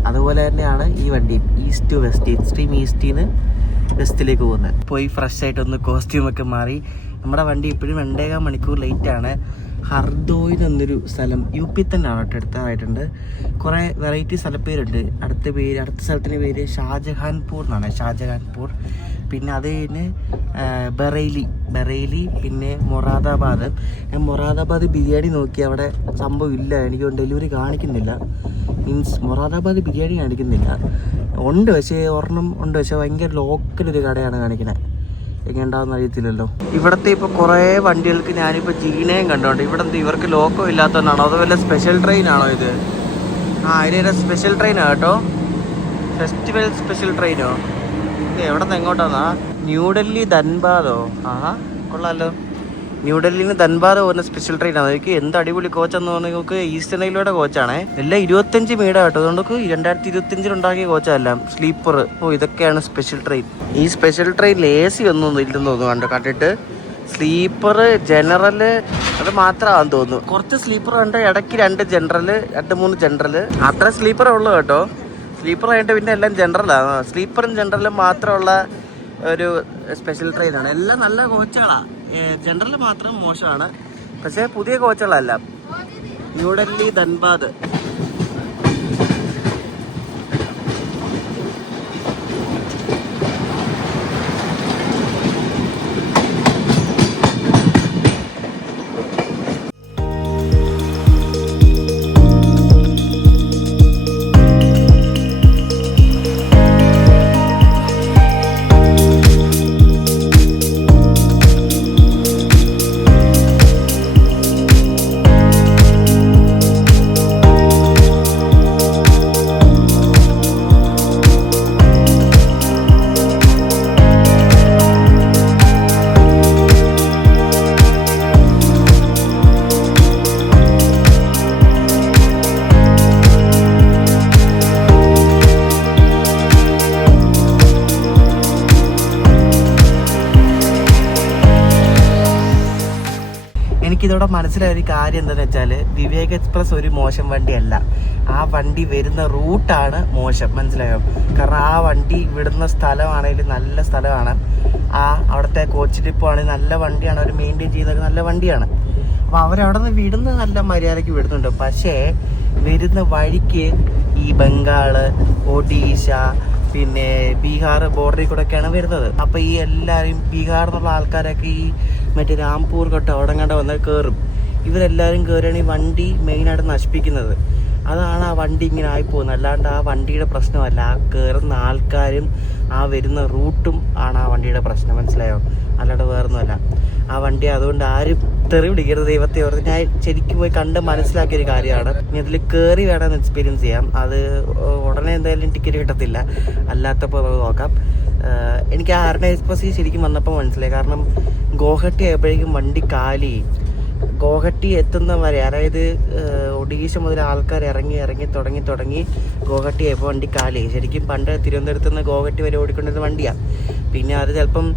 അതുപോലെ തന്നെയാണ് ഈ വണ്ടി, ഈസ്റ്റ് ടു വെസ്റ്റ്, എക്സ്ട്രീം ഈസ്റ്റിൽ നിന്ന് വെസ്റ്റിലേക്ക് പോകുന്നത്. പോയി ഫ്രഷ് ആയിട്ടൊന്ന് കോസ്റ്റ്യൂമൊക്കെ മാറി. നമ്മുടെ വണ്ടി ഇപ്പോഴും 2.25 മണിക്കൂർ ലേറ്റാണ്. ഹർദോയ് എന്നൊരു സ്ഥലം UP തന്നെയാണ് കേട്ടോ, അടുത്തതായിട്ടുണ്ട്. കുറേ വെറൈറ്റി സ്ഥലപ്പേരുണ്ട്. അടുത്ത സ്ഥലത്തിൻ്റെ പേര് ഷാജഹാൻപൂർ എന്നാണ്, ഷാജഹാൻപൂർ. പിന്നെ അത് കഴിഞ്ഞ് ബറേലി, പിന്നെ മൊറാദാബാദ്. ഞാൻ മൊറാദാബാദ് ബിരിയാണി നോക്കി, അവിടെ സംഭവം ഇല്ല, എനിക്ക് ഡെലിവറി കാണിക്കുന്നില്ല. മീൻസ് മൊറാദാബാദ് ബിരിയാണി കാണിക്കുന്നില്ല. ഉണ്ട്, പക്ഷേ ഒരെണ്ണം ഉണ്ട്, പക്ഷേ ഭയങ്കര ലോക്കലൊരു കടയാണ് കാണിക്കുന്നത്. എങ്ങനെയുണ്ടാവുന്ന അറിയത്തില്ലല്ലോ. ഇവിടുത്തെ ഇപ്പോൾ കുറേ വണ്ടികൾക്ക് ഞാനിപ്പോൾ ജീനയും കണ്ടോണ്ട്. ഇവിടെ ഇവർക്ക് ലോക്കോ ഇല്ലാത്തതുകൊണ്ടാണോ അതോ വല്ല സ്പെഷ്യൽ ട്രെയിനാണോ ഇത്? അതിൻ്റെ സ്പെഷ്യൽ ട്രെയിനാണ് കേട്ടോ, ഫെസ്റ്റിവൽ സ്പെഷ്യൽ ട്രെയിനോ. എവിടെ നിന്ന് എങ്ങോട്ടാന്നാ? ന്യൂഡൽഹി ധൻബാദോ? കൊള്ളാമല്ലോ. ന്യൂഡൽഹിയിൽ നിന്ന് ധൻബാദ് പോകുന്ന സ്പെഷ്യൽ ട്രെയിനാണ്. എനിക്ക് എന്ത് അടിപൊളി കോച്ചാന്ന് പറഞ്ഞാൽ നമുക്ക് ഈസ്റ്റേൺ റെയിൽവേയുടെ കോച്ചാണേ. എല്ലാം 25 മീഡാ കേട്ടോ. അതുകൊണ്ട് 2025 ഉണ്ടാക്കിയ കോച്ചെല്ലാം സ്ലീപ്പർ. ഇതൊക്കെയാണ് സ്പെഷ്യൽ ട്രെയിൻ. ഈ സ്പെഷ്യൽ ട്രെയിനിൽ AC ഒന്നും ഇല്ലെന്ന് തോന്നുന്നു കണ്ടിട്ട്. സ്ലീപ്പർ, ജനറൽ അത് മാത്രമാണെന്ന് തോന്നുന്നു. കുറച്ച് സ്ലീപ്പർ ഉണ്ട്, ഇടയ്ക്ക് 2 ജനറൽ, 2-3 ജനറൽ, അത്ര സ്ലീപ്പറേ ഉള്ളൂ കേട്ടോ. സ്ലീപ്പർ ആയിട്ട് പിന്നെ എല്ലാം ജനറലാണ്. സ്ലീപ്പറും ജനറലും മാത്രമുള്ള ഒരു സ്പെഷ്യൽ ട്രെയിനാണ്. എല്ലാം നല്ല കോച്ചുകളാണ്. ജനറൽ മാത്രം മോശമാണ്, പക്ഷേ പുതിയ കോച്ചുകളല്ല. ന്യൂഡൽഹി ധൻബാദ്. എനിക്കിതോടെ മനസ്സിലായ ഒരു കാര്യം എന്താണെന്ന് വെച്ചാൽ വിവേക് എക്സ്പ്രസ് ഒരു മോശം വണ്ടിയല്ല. ആ വണ്ടി വരുന്ന റൂട്ടാണ് മോശം, മനസ്സിലായോ? കാരണം ആ വണ്ടി വിടുന്ന സ്ഥലമാണെങ്കിലും നല്ല സ്ഥലമാണ്. അവിടുത്തെ കോച്ച് ടിപ്പാണെങ്കിൽ നല്ല വണ്ടിയാണ്, അവർ മെയിൻറ്റെയിൻ ചെയ്യുന്നത് നല്ല വണ്ടിയാണ്. അപ്പോൾ അവരവിടെ നിന്ന് വിടുന്ന നല്ല മര്യാദയ്ക്ക് വിടുന്നുണ്ട്. പക്ഷേ വരുന്ന വഴിക്ക് ഈ ബംഗാള്, ഒഡീഷ, പിന്നെ ബീഹാർ ബോർഡറിൽ കൂടെ ഒക്കെയാണ് വരുന്നത്. അപ്പോൾ ഈ എല്ലാവരും ബീഹാറിൽ നിന്നുള്ള ആൾക്കാരൊക്കെ ഈ മറ്റേ രാംപൂർ തൊട്ട് അവിടെ കണ്ട വന്ന് കയറും. ഇവരെല്ലാവരും കയറിയാണ് ഈ വണ്ടി മെയിനായിട്ട് നശിപ്പിക്കുന്നത്. അതാണ് ആ വണ്ടി ഇങ്ങനെ ആയിപ്പോകുന്നത്. അല്ലാണ്ട് ആ വണ്ടിയുടെ പ്രശ്നമല്ല, ആ കയറുന്ന ആൾക്കാരും ആ വരുന്ന റൂട്ടും ആണ് ആ വണ്ടിയുടെ പ്രശ്നം, മനസ്സിലായോ? അല്ലാണ്ട് വേറൊന്നുമല്ല. ആ വണ്ടി അതുകൊണ്ട് ആരും തെറി പിടിക്കരുത്, ദൈവത്തെ ഓർത്ത്. ഞാൻ ശരിക്കും പോയി കണ്ട് മനസ്സിലാക്കിയൊരു കാര്യമാണ്. ഇനി അതിൽ കയറി വേണം എക്സ്പീരിയൻസ് ചെയ്യാം. അത് ഉടനെ എന്തായാലും ടിക്കറ്റ് കിട്ടത്തില്ല, അല്ലാത്തപ്പോൾ നമുക്ക് നോക്കാം. എനിക്ക് ആ അരുണ എക്സ്പ്രസ് ശരിക്കും വന്നപ്പോൾ മനസ്സിലായി. കാരണം ഗോഹട്ടി ആയപ്പോഴേക്കും വണ്ടി കാലി. ഗോഹട്ടി എത്തുന്ന വരെ, അതായത് ഒഡീഷ മുതൽ ആൾക്കാർ ഇറങ്ങി തുടങ്ങി ഗോഹട്ടി ആയപ്പോൾ വണ്ടി കാലി. ശരിക്കും പണ്ട് തിരുവനന്തപുരത്ത് നിന്ന് ഗോഹട്ടി വരെ ഓടിക്കൊണ്ടിരുന്ന വണ്ടിയാണ്. പിന്നെ അത് ചിലപ്പം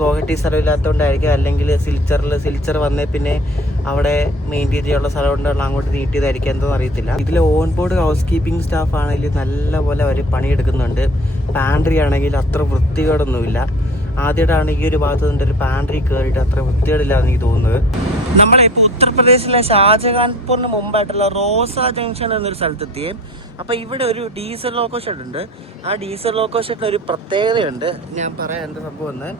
ഗോഹട്ടി സ്ഥലമില്ലാത്തതുകൊണ്ടായിരിക്കും, അല്ലെങ്കിൽ സിൽച്ചർ വന്നേ പിന്നെ അവിടെ മെയിൻറ്റെയിൻ ചെയ്യാനുള്ള സ്ഥലം കൊണ്ടുള്ള അങ്ങോട്ട് നീട്ടിയതായിരിക്കും, എന്തോന്നും അറിയത്തില്ല. ഇതിൽ on board house keeping staff ആണെങ്കിൽ നല്ലപോലെ അവർ പണിയെടുക്കുന്നുണ്ട്. പാൻട്രി ആണെങ്കിൽ അത്ര വൃത്തികേടൊന്നുമില്ല. ആദ്യമായിട്ടാണ് ഈ ഒരു ഭാഗത്ത് നിന്നിട്ട് ഒരു പാൻട്രി കയറിയിട്ട് അത്ര വൃത്തികേടില്ലാന്ന് എനിക്ക് തോന്നുന്നത്. നമ്മളിപ്പോൾ ഉത്തർപ്രദേശിലെ ഷാജഹാൻപൂറിന് മുമ്പായിട്ടുള്ള റോസ ജംഗ്ഷൻ എന്നൊരു സ്ഥലത്തെത്തിയേ. അപ്പോൾ ഇവിടെ ഒരു ഡീസൽ ലോക്കോ ഷെഡ് ഉണ്ട്. ആ ഡീസൽ ലോക്കോ ഷെഡിന് ഒരു പ്രത്യേകതയുണ്ട്, ഞാൻ പറയാം എന്താ സംഭവം എന്ന്.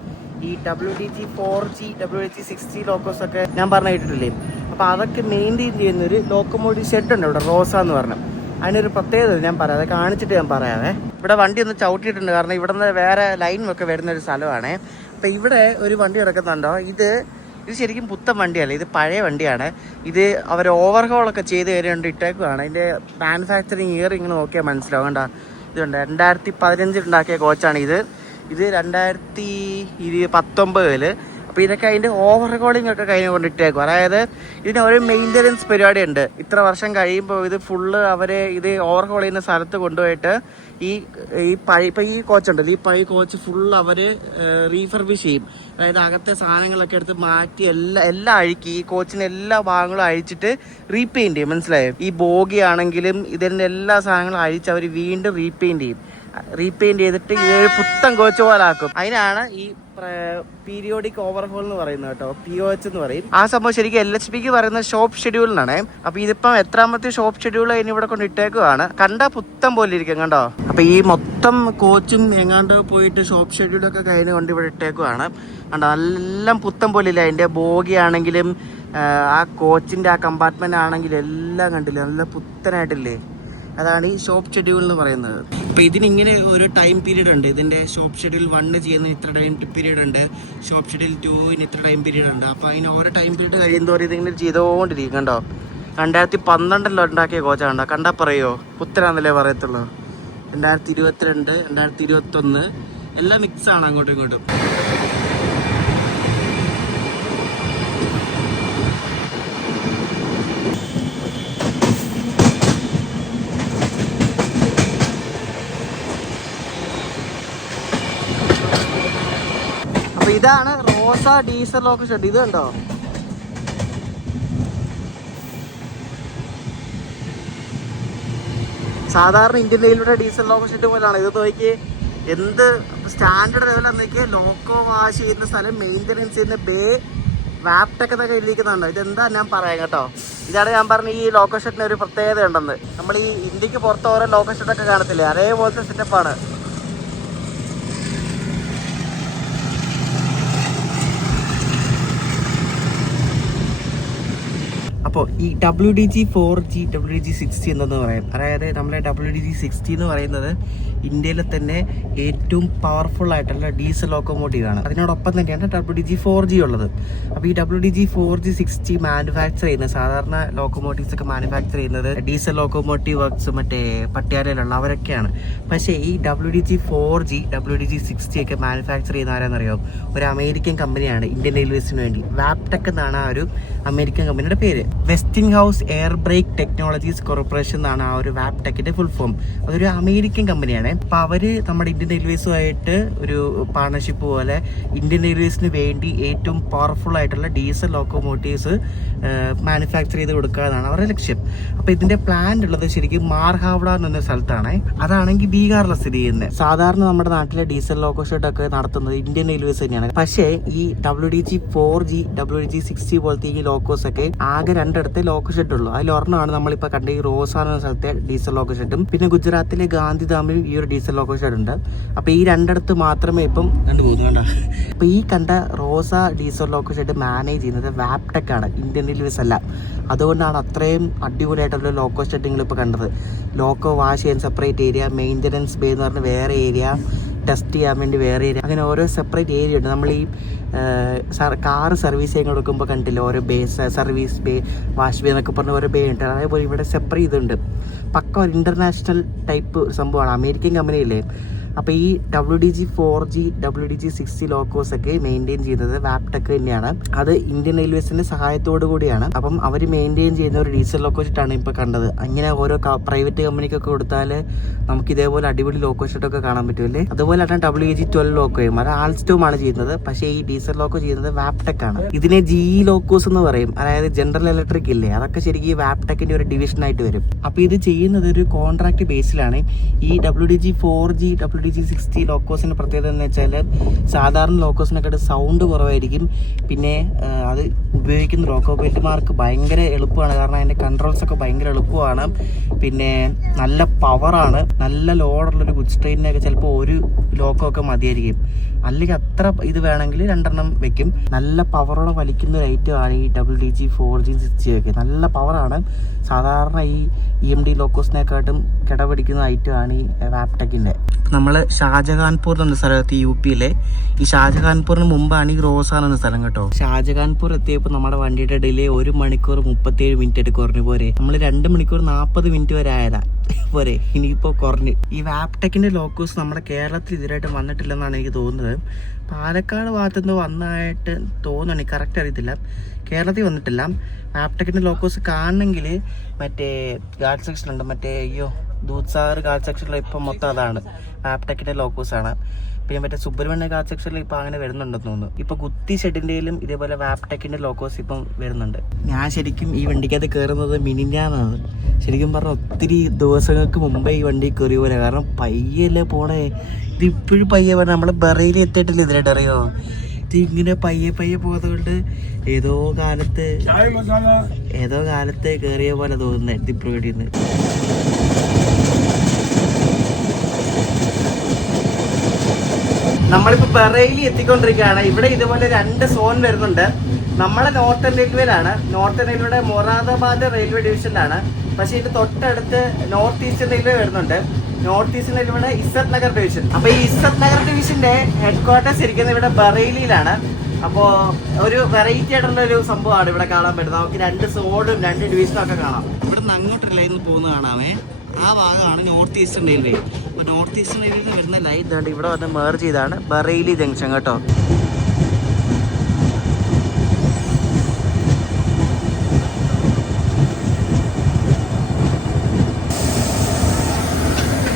ഈ WDG 4G, WDG 6G ലോക്കോസ് ഒക്കെ ഞാൻ പറഞ്ഞു കേട്ടിട്ടില്ലേ? അപ്പോൾ അതൊക്കെ മെയിൻറ്റെയിൻ ചെയ്യുന്നൊരു ലോക്കോമോട്ടീവ് ഷെഡ് ഉണ്ട് ഇവിടെ, റോസ എന്ന് പറഞ്ഞു. അതിനൊരു പ്രത്യേകത ഞാൻ പറയാം, അത് കാണിച്ചിട്ട് ഞാൻ പറയാവേ. ഇവിടെ വണ്ടി ഒന്ന് ചവിട്ടിയിട്ടുണ്ട്, കാരണം ഇവിടെ നിന്ന് വേറെ ലൈനൊക്കെ വരുന്നൊരു സ്ഥലമാണ്. അപ്പോൾ ഇവിടെ ഒരു വണ്ടി കിടക്കുന്നുണ്ടോ? ഇത് ശരിക്കും പുത്തൻ വണ്ടിയല്ല, ഇത് പഴയ വണ്ടിയാണ്. ഇത് അവർ ഓവർഹോളൊക്കെ ചെയ്ത് കയറിയുണ്ട് ഇട്ടേക്കുവാണ്. അതിൻ്റെ മാനുഫാക്ചറിങ് ഇയർ ഇങ്ങനെ നോക്കിയാൽ മനസ്സിലാവും. കണ്ടോ, ഇതുണ്ട് 2015 ഉണ്ടാക്കിയ കോച്ചാണ് ഇത് 2019. അപ്പോൾ ഇതൊക്കെ അതിൻ്റെ ഓവർഹോളിംഗ് ഒക്കെ കഴിഞ്ഞ് കൊണ്ടിട്ടേക്കും. അതായത് ഇതിന് ഒരു മെയിൻ്റനൻസ് പരിപാടി ഉണ്ട്. ഇത്ര വർഷം കഴിയുമ്പോൾ ഇത് ഫുള്ള് അവരെ ഇത് ഓവർഹോൾ ചെയ്യുന്ന സ്ഥലത്ത് കൊണ്ടുപോയിട്ട് ഇപ്പം ഈ കോച്ചുണ്ടല്ലോ, ഈ പഴയ കോച്ച് ഫുള്ള് അവർ റീഫർബിഷ് ചെയ്യും. അതായത് അകത്തെ സാധനങ്ങളൊക്കെ എടുത്ത് മാറ്റി എല്ലാം അഴിക്കി, ഈ കോച്ചിന് എല്ലാ ഭാഗങ്ങളും അഴിച്ചിട്ട് റീപെയിൻറ്റ് ചെയ്യും, മനസ്സിലായോ? ഈ ബോഗി ആണെങ്കിലും ഇതിൻ്റെ എല്ലാ സാധനങ്ങളും അഴിച്ച് അവർ വീണ്ടും റീപെയിൻറ്റ് ചെയ്യും. റീപെയിൻറ്റ് ചെയ്തിട്ട് ഇതൊരു പുത്തൻ കോച്ച് പോലെ ആക്കും. അതിനാണ് ഈ പീരിയോഡിക് ഓവർഹോൾ എന്ന് പറയുന്നത് കേട്ടോ, POH എന്ന് പറയും. ആ സംഭവം ശരിക്കും LHPക്ക് പറയുന്ന ഷോപ്പ് ഷെഡ്യൂളിനാണ്. അപ്പോൾ ഇതിപ്പം എത്രാമത്തെ ഷോപ്പ് ഷെഡ്യൂൾ അതിന് ഇവിടെ കൊണ്ട് ഇട്ടേക്കുവാണ്. കണ്ടാ പുത്തൻ പോലെ ഇരിക്കും, കണ്ടോ? അപ്പോൾ ഈ മൊത്തം കോച്ചും എങ്ങാണ്ട് പോയിട്ട് ഷോപ്പ് ഷെഡ്യൂളൊക്കെ കഴിഞ്ഞ് കൊണ്ട് ഇവിടെ ഇട്ടേക്കുവാണ്. കണ്ടോ, എല്ലാം പുത്തൻ പോലെ ഇല്ല. അതിൻ്റെ ബോഗി ആണെങ്കിലും ആ കോച്ചിൻ്റെ ആ കമ്പാർട്ട്മെൻ്റ് ആണെങ്കിലും എല്ലാം കണ്ടില്ലേ, നല്ല പുത്തനായിട്ടില്ലേ? അതാണ് ഈ ഷോപ്പ് ഷെഡ്യൂൾ എന്ന് പറയുന്നത്. അപ്പോൾ ഇതിനിങ്ങനെ ഒരു ടൈം പീരീഡ് ഉണ്ട്. ഇതിൻ്റെ ഷോപ്പ് ഷെഡ്യൂൾ 1 ചെയ്യുന്ന ഇത്ര ടൈം പീരീഡ് ഉണ്ട്, ഷോപ്പ് ഷെഡ്യൂൾ 2 ഇത്ര ടൈം പീരീഡ് ഉണ്ട്. അപ്പോൾ അതിന് ഓരോ ടൈം പീരീഡ് കഴിയുന്നതോടെ ഇതിങ്ങനെ ചെയ്തുകൊണ്ടിരിക്കും. കണ്ടോ, 2012 ഉണ്ടാക്കിയ കോച്ചാണ്. കണ്ടാൽ പറയുമോ? പുത്തനാന്നല്ലേ പറയത്തുള്ളൂ. 2022, 2021 എല്ലാം മിക്സാണ് അങ്ങോട്ടും ഇങ്ങോട്ടും. ഇതാണ് റോസ ഡീസൽ ലോക്കോ ഷെഡ്. ഇത് കണ്ടോ, സാധാരണ ഇന്ത്യൻ റെയിൽവേയുടെ ഡീസൽ ലോക്കോ ഷെഡ് പോലെയാണ്. ഇത് നോക്കി എന്ത് സ്റ്റാൻഡേർഡ് ലെവലെന്ന് നോക്കിയാൽ ലോക്കോ വാഷ് ചെയ്യുന്ന സ്ഥലം, മെയിൻ്റനൻസ് ചെയ്യുന്ന ബേ, വാപ്ടെക് എന്നൊക്കെ എഴുതിയിരിക്കുന്നുണ്ടോ? ഇതെന്താ ഞാൻ പറയാം കേട്ടോ. ഇതാണ് ഞാൻ പറഞ്ഞ ഈ ലോക്കോ ഷെഡിന് ഒരു പ്രത്യേകത ഉണ്ടെന്ന്. നമ്മൾ ഈ ഇന്ത്യക്ക് പുറത്ത് ഓരോ ലോക്കോ ഷെഡൊക്കെ കാണത്തില്ലേ, അതേപോലത്തെ സെറ്റപ്പാണ്. അപ്പോൾ ഈ WDG 4G, WDG 6G എന്തെന്ന് പറയാം. അതായത് നമ്മുടെ WDG 6G എന്ന് പറയുന്നത് ഇന്ത്യയിലെ തന്നെ ഏറ്റവും പവർഫുൾ ആയിട്ടുള്ള ഡീസൽ ലോക്കോമോട്ടീവ് ആണ്. അതിനോടൊപ്പം തന്നെയാണ് WDG 4G ഉള്ളത്. അപ്പോൾ ഈ WDG 4G 6G മാനുഫാക്ചർ ചെയ്യുന്ന സാധാരണ ലോക്കോമോട്ടീവ്സ് ഒക്കെ മാനുഫാക്ചർ ചെയ്യുന്നത് ഡീസൽ ലോക്കോമോട്ടീവ് വർക്ക്സ് മറ്റേ പട്യാലയിലുള്ള അവരൊക്കെയാണ്. പക്ഷേ ഈ WDG 4G, WDG 6G ഒക്കെ മാനുഫാക്ചർ ചെയ്യുന്ന ആരാന്നറിയോ? ഒരു അമേരിക്കൻ കമ്പനിയാണ് ഇന്ത്യൻ റെയിൽവേസിന് വേണ്ടി. വാപ്ടെക് എന്നാണ് ആ ഒരു അമേരിക്കൻ കമ്പനിയുടെ പേര്. Westinghouse Air Brake Technologies Corporation എന്നാണ് ആ ഒരു വാപ്ടെക്കിന്റെ ഫുൾ ഫോം. അതൊരു അമേരിക്കൻ കമ്പനിയാണ്. അപ്പൊ അവര് നമ്മുടെ ഇന്ത്യൻ റെയിൽവേസുമായിട്ട് ഒരു പാർട്ണർഷിപ്പ് പോലെ ഇന്ത്യൻ റെയിൽവേസിന് വേണ്ടി ഏറ്റവും പവർഫുൾ ആയിട്ടുള്ള ഡീസൽ ലോക്കോമോട്ടീവ്സ് മാനുഫാക്ചർ ചെയ്ത് കൊടുക്കുക എന്നാണ് അവരുടെ ലക്ഷ്യം. അപ്പൊ ഇതിന്റെ പ്ലാൻ ഉള്ളത് ശരിക്കും മാർഹാവ്ഡ എന്ന സ്ഥലത്താണ്. അതാണെങ്കിൽ ബീഹാറിലെ സ്ഥിതി ചെയ്യുന്നത്. സാധാരണ നമ്മുടെ നാട്ടിലെ ഡീസൽ ലോക്കോ ഷെഡ് ഒക്കെ നടത്തുന്നത് ഇന്ത്യൻ റെയിൽവേസ് തന്നെയാണ്. പക്ഷേ ഈ WDG-4G WDG-60 പോലത്തെ ഈ ലോക്കോസ് ഒക്കെ ആകെ രണ്ടിടത്തെ ലോക്കോ ഷെഡ് ഉള്ളൂ. അതിൽ ഒരെണ്ണമാണ് നമ്മളിപ്പോ കണ്ട ഈ റോസാന എന്ന സ്ഥലത്തെ ഡീസൽ ലോക്കോ ഷെഡും പിന്നെ ഗുജറാത്തിലെ ഗാന്ധിധാമിലും ഈ ഒരു ഡീസൽ ലോക്കോ ഷെഡ് ഉണ്ട്. അപ്പൊ ഈ രണ്ടിടത്ത് മാത്രമേ ഇപ്പം കണ്ടുപോകുന്നുണ്ട. അപ്പൊ ഈ കണ്ട റോസ ഡീസൽ ലോക്കോ ഷെഡ് മാനേജ് ചെയ്യുന്നത് വാപ്ടെക് ആണ്, ഇന്ത്യൻ റെയിൽവേസ് അല്ല. അതുകൊണ്ടാണ് അത്രയും അടിപൊളിയായിട്ടുള്ള ലോക്കോ ഷെഡ് നിങ്ങൾ ഇപ്പോൾ കണ്ടത്. ലോക്കോ വാഷ് ചെയ്യാൻ സെപ്പറേറ്റ് ഏരിയ, മെയിൻ്റനൻസ് ബേ എന്ന് പറഞ്ഞ വേറെ ഏരിയ, ടെസ്റ്റ് ചെയ്യാൻ വേണ്ടി വേറെ ഏരിയ, അങ്ങനെ ഓരോ സെപ്പറേറ്റ് ഏരിയ ഉണ്ട്. നമ്മൾ ഈ കാറ് സർവീസ് ചെയ്യാൻ കൊടുക്കുമ്പോൾ കണ്ടില്ല ഓരോ bay, service bay, wash bay എന്നൊക്കെ പറഞ്ഞ ഓരോ ബേ ഉണ്ട്. അതേപോലെ ഇവിടെ സെപ്പറേറ്റ് ഇതുണ്ട്. പക്ക ഒരു ഇൻ്റർനാഷണൽ ടൈപ്പ് സംഭവമാണ്, അമേരിക്കൻ കമ്പനിയല്ലേ. അപ്പോൾ ഈ WDG-4G WDG-60 ലോക്കോസ് ഒക്കെ മെയിൻറ്റെയിൻ ചെയ്യുന്നത് വാപ്ടെക് തന്നെയാണ്. അത് ഇന്ത്യൻ റെയിൽവേസിന്റെ സഹായത്തോടു കൂടിയാണ്. അപ്പം അവർ മെയിൻറ്റെയിൻ ചെയ്യുന്ന ഒരു ഡീസൽ ലോക്കോ ഷെഡാണ് ഇപ്പോൾ കണ്ടത്. അങ്ങനെ ഓരോ പ്രൈവറ്റ് കമ്പനിക്കൊക്കെ കൊടുത്താൽ നമുക്ക് ഇതേപോലെ അടിപൊളി ലോക്കോ ഷെഡൊക്കെ കാണാൻ പറ്റുമല്ലേ. അതുപോലെയാണ് WDG-12 ലോക്കോയും അത് ആൾസ്റ്റോം ആണ് ചെയ്യുന്നത്. പക്ഷേ ഈ ഡീസൽ ലോക്കോ ചെയ്യുന്നത് വാപ്ടെക് ആണ്. ഇതിനെ GE ലോക്കോസ് എന്ന് പറയും. അതായത് ജനറൽ ഇലക്ട്രിക് ഇല്ലേ, അതൊക്കെ ശരിക്കും ഈ വാപ്ടെക്കിന്റെ ഒരു ഡിവിഷൻ ആയിട്ട് വരും. അപ്പോൾ ഇത് ചെയ്യുന്നത് ഒരു കോൺട്രാക്ട് ബേസിലാണ്. ഈ WDG-4G WDG-60 ലോക്കോസിന്റെ പ്രത്യേകത എന്ന് വെച്ചാൽ സാധാരണ ലോക്കോസിനെക്കാട്ട് സൗണ്ട് കുറവായിരിക്കും. പിന്നെ അത് ഉപയോഗിക്കുന്ന ലോക്കോ പൈലറ്റുമാർക്ക് ഭയങ്കര എളുപ്പമാണ്, കാരണം അതിന്റെ കൺട്രോൾസ് ഒക്കെ ഭയങ്കര എളുപ്പമാണ്. പിന്നെ നല്ല പവറാണ്. നല്ല ലോഡുള്ളൊരു ഗുഡ്സ് ട്രെയിനിനൊക്കെ ചിലപ്പോൾ ഒരു ലോക്കോ ഒക്കെ മതിയായിരിക്കും. അല്ലെങ്കിൽ അത്ര ഇത് വേണമെങ്കിൽ 2 വെക്കും. നല്ല പവറോടെ വലിക്കുന്ന ഒരു ഐറ്റമാണ് ഈ WDG-4G-60 ഒക്കെ. നല്ല പവറാണ്. സാധാരണ ഈ EMD ലോക്കോസിനെക്കാട്ടും കിടപിടിക്കുന്ന ഐറ്റമാണ് ഈ വാപ്ടെക്കിന്റെ. നമ്മൾ ഷാജഹാൻപൂർ എന്ന സ്ഥലത്ത് UP-യിലെ ഈ ഷാജഹാൻപൂറിന് മുമ്പാണ് ഈ റോസാൻ എന്ന സ്ഥലം കേട്ടോ. ഷാജഹാൻപൂർ എത്തിയപ്പോൾ നമ്മുടെ വണ്ടിയുടെ ഡിലേ 1 മണിക്കൂർ 37 മിനിറ്റ് ആയിട്ട് കുറഞ്ഞു. പോരെ നമ്മൾ 2 മണിക്കൂർ 40 മിനിറ്റ് വരെ ആയതാ പോരെ, ഇനിയിപ്പോൾ കുറഞ്ഞ്. ഈ വാപ്ടെക്കിന്റെ ലോക്കോസ് നമ്മുടെ കേരളത്തിൽ ഇതിലായിട്ട് വന്നിട്ടില്ലെന്നാണ് എനിക്ക് തോന്നുന്നത്. പാലക്കാട് ഭാഗത്തുനിന്ന് വന്നതായിട്ട് തോന്നുന്നു, കറക്റ്റ് അറിയത്തില്ല. കേരളത്തിൽ വന്നിട്ടില്ല. വാപ്ടെക്കിന്റെ ലോക്കോസ് കാണണമെങ്കിൽ മറ്റേ ഗാർഡ് സെക്ഷൻ ഉണ്ട്, മറ്റേ ദൂത്സാഗർ ഗാർഡ് സെക്ഷനിൽ ഇപ്പം മൊത്തം അതാണ് വാപ്ടെക്കിന്റെ ലോക്കോസ് ആണ്. പിന്നെ മറ്റേ സുബ്രഹ്മണ്യ ഗാർഡ് സെക്ഷനിൽ ഇപ്പം അങ്ങനെ വരുന്നുണ്ടെന്ന് തോന്നുന്നു. ഇപ്പൊ ഗുത്തി ഷെഡിന്റെയിലും ഇതേപോലെ വാപ്ടെക്കിന്റെ ലോക്കോസ് ഇപ്പം വരുന്നുണ്ട്. ഞാൻ ശരിക്കും ഈ വണ്ടിക്കകത്ത് കയറുന്നത് മിനിഞ്ഞാന്നാണ്. ശരിക്കും പറഞ്ഞാൽ ഒത്തിരി ദിവസങ്ങൾക്ക് മുമ്പേ ഈ വണ്ടി കയറിയ പോലെ, കാരണം പയ്യല്ലേ പോണേ. ഇത് ഇപ്പോഴും പയ്യെ പറഞ്ഞാൽ നമ്മള് ബറയിൽ എത്തിയിട്ടില്ല ഇതിലായിട്ട്, അറിയോ. ഇത് ഇങ്ങനെ പയ്യെ പോകുന്നതുകൊണ്ട് ഏതോ കാലത്ത് കയറിയ പോലെ തോന്നുന്നത് ദിപ്രകടിന്ന്. നമ്മളിപ്പോ ബറേലി എത്തിക്കൊണ്ടിരിക്കുകയാണ്. ഇവിടെ ഇതുപോലെ 2 സോൺ വരുന്നുണ്ട്. നമ്മളെ നോർത്തേൺ റെയിൽവേയിലാണ്. നോർത്തേൺ റെയിൽവേയുടെ മൊറാദാബാദ് റെയിൽവേ ഡിവിഷനിലാണ്. പക്ഷെ ഇത് തൊട്ടടുത്ത് നോർത്ത് ഈസ്റ്റേൺ റെയിൽവേ വരുന്നുണ്ട്. നോർത്ത് ഈസ്റ്റേൺ റെയിൽവേയുടെ ഇസ്സത്ത് നഗർ ഡിവിഷൻ. അപ്പൊ ഈ ഇസ്സത്ത് നഗർ ഡിവിഷന്റെ ഹെഡ് ക്വാർട്ടേഴ്സ് ഇരിക്കുന്നത് ഇവിടെ ബറേലിയിലാണ്. അപ്പോ ഒരു വെറൈറ്റി ആയിട്ടുള്ള ഒരു സംഭവമാണ് ഇവിടെ കാണാൻ പറ്റുന്നത്. നമുക്ക് 2 സോണും 2 ഡിവിഷനും ഒക്കെ കാണാം. ഇവിടെ നിന്ന് അങ്ങോട്ട് ലൈൻ പോകുന്നത് കാണാമേ. ആ ഭാഗമാണ് നോർത്ത് ഈസ്റ്റേൺ റെയിൽവേ. അപ്പോൾ നോർത്ത് ഈസ്റ്റേൺ റെയിൽവേയിൽ വരുന്ന ലൈൻ ഇതാണ്. ഇവിടെ വന്ന് മേർജ് ചെയ്താണ് ബറേലി ജംഗ്ഷൻ കേട്ടോ.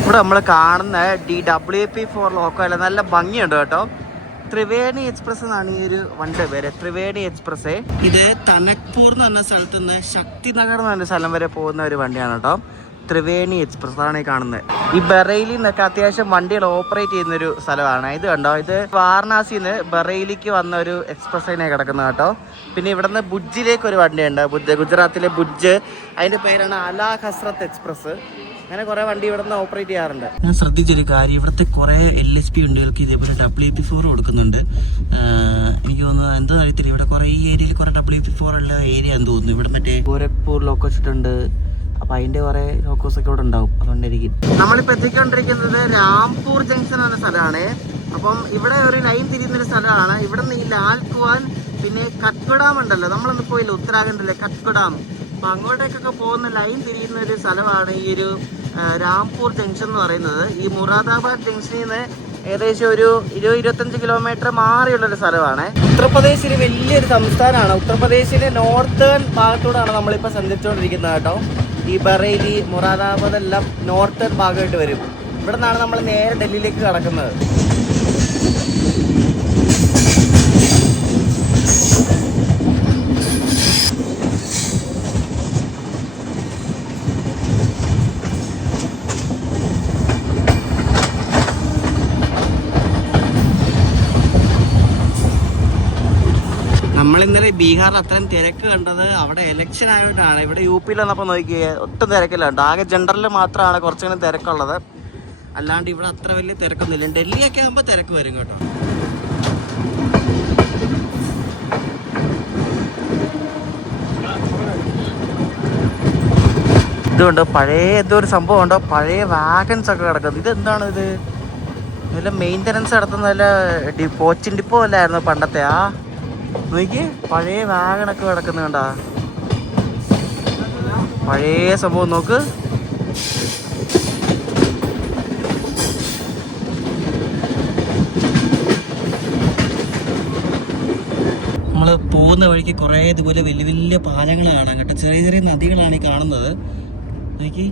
ഇവിടെ നമ്മൾ കാണുന്ന DWP-4 ലോക്കോ അല്ല, നല്ല ഭംഗിയുണ്ട് കേട്ടോ. ത്രിവേണി എക്സ്പ്രസ് എന്നാണ് ഈ ഒരു വണ്ടി പേര്, ത്രിവേണി എക്സ്പ്രസ്. ഇത് തനക്പൂർ എന്ന് പറഞ്ഞ സ്ഥലത്ത് നിന്ന് ശക്തിനഗർ എന്ന് പറഞ്ഞ സ്ഥലം വരെ പോകുന്ന ഒരു വണ്ടിയാണ് കേട്ടോ. ത്രിവേണി എക്സ്പ്രസ് ആണ് ഈ കാണുന്നത്. ഈ ബറേലിയിൽ നിന്നൊക്കെ അത്യാവശ്യം വണ്ടികൾ ഓപ്പറേറ്റ് ചെയ്യുന്ന ഒരു സ്ഥലമാണ്. ഇത് കണ്ടോ, ഇത് വാരണാസിയിൽ നിന്ന് ബറേലിക്ക് വന്ന ഒരു എക്സ്പ്രസ് ലൈനാണ് കിടക്കുന്നത് കേട്ടോ. പിന്നെ ഇവിടെ നിന്ന് ഭുജിലേക്ക് ഒരു വണ്ടിയുണ്ട്, ഗുജറാത്തിലെ ഭുജ്. അതിന്റെ പേരാണ് അലാ ഹസ്രത്ത് എക്സ്പ്രസ്. അങ്ങനെ കുറെ വണ്ടി ഇവിടെ നിന്ന് ഓപ്പറേറ്റ് ചെയ്യാറുണ്ട്. ഞാൻ ശ്രദ്ധിച്ചൊരു കാര്യം, ഇവിടുത്തെ കുറെ LSP വണ്ടികൾക്ക് ഇതേപോലെ WP-4 കൊടുക്കുന്നുണ്ട്. എനിക്ക് തോന്നുന്നത് എന്താണെന്ന് അറിയത്തില്ല, ഇവിടെ കുറെ ഈ ഏരിയയിൽ കുറെ WP-4 ഉള്ള ഏരിയ എന്ന് തോന്നുന്നു. ഇവിടെ മറ്റേ ഗോരഖ്പൂർ ലോക്കോ ഉണ്ട്. അപ്പൊ അതിന്റെ കുറെ ലോക്കോസ് ഒക്കെ ഇവിടെ ഉണ്ടാവും, അതുകൊണ്ടായിരിക്കും. നമ്മളിപ്പോ എത്തിക്കൊണ്ടിരിക്കുന്നത് രാംപൂർ ജംഗ്ഷൻ എന്ന സ്ഥലമാണ്. അപ്പം ഇവിടെ ഒരു ലൈൻ തിരിയുന്നൊരു സ്ഥലമാണ്. ഇവിടെ നിന്ന് ഈ ലാൽ കുവാൻ പിന്നെ കത്ഗോഡാം ഉണ്ടല്ലോ, നമ്മളൊന്ന് പോയില്ല ഉത്തരാഖണ്ഡിലെ കത്ഗോഡാം. അപ്പൊ അങ്ങോട്ടേക്കൊക്കെ പോകുന്ന ലൈൻ തിരിയുന്ന ഒരു സ്ഥലമാണ് ഈ ഒരു രാംപൂർ ജംഗ്ഷൻ എന്ന് പറയുന്നത്. ഈ മുറാദാബാദ് ജംഗ്ഷനിൽ നിന്ന് ഏകദേശം ഒരു 20-25 കിലോമീറ്റർ മാറിയുള്ളൊരു സ്ഥലമാണ്. ഉത്തർപ്രദേശിൽ വലിയൊരു സംസ്ഥാനമാണ്. ഉത്തർപ്രദേശിലെ നോർത്തേൺ ഭാഗത്തൂടെയാണ് നമ്മളിപ്പോൾ സഞ്ചരിച്ചുകൊണ്ടിരിക്കുന്നത് കേട്ടോ. ഈ ബറേലി, മുറാദാബാദ് എല്ലാം നോർത്തേൺ ഭാഗമായിട്ട് വരും. ഇവിടെ നിന്നാണ് നമ്മൾ നേരെ ഡൽഹിയിലേക്ക് കടക്കുന്നത്. നമ്മൾ ഇന്നലെ ബീഹാറിൽ അത്രയും തിരക്ക് കണ്ടത് അവിടെ ഇലക്ഷൻ ആയിട്ടാണ്. ഇവിടെ യു പിയിൽ വന്നപ്പോൾ നോക്കിയേ ഒട്ടും തിരക്കില്ല കേട്ടോ. ആകെ ജനറലിൽ മാത്രമാണ് കുറച്ചുകൂടി തിരക്കുള്ളത്. അല്ലാണ്ട് ഇവിടെ അത്ര വലിയ തിരക്കൊന്നുമില്ല. ഡൽഹിയൊക്കെ ആകുമ്പോൾ തിരക്ക് വരും കേട്ടോ. ഇതുകൊണ്ട് പഴയ എന്തോ ഒരു സംഭവം ഉണ്ടോ, പഴയ വാഗൻസ് ഒക്കെ കിടക്കുന്നത്. ഇതെന്താണ് ഇത്? നല്ല മെയിൻ്റനൻസ് നടത്തുന്ന നല്ല കോച്ചിൻ ഡിപ്പോ അല്ലായിരുന്നു പണ്ടത്തെ. നോക്കി പഴയ വാഗണൊക്കെ കിടക്കുന്നുണ്ടാ. പഴയ സംഭവം നോക്ക്. നമ്മൾ പോകുന്ന വഴിക്ക് കുറേ ഇതുപോലെ വലിയ വലിയ പാലങ്ങൾ കാണാം കേട്ടോ. ചെറിയ ചെറിയ നദികളാണ് ഈ കാണുന്നത്. നോക്കി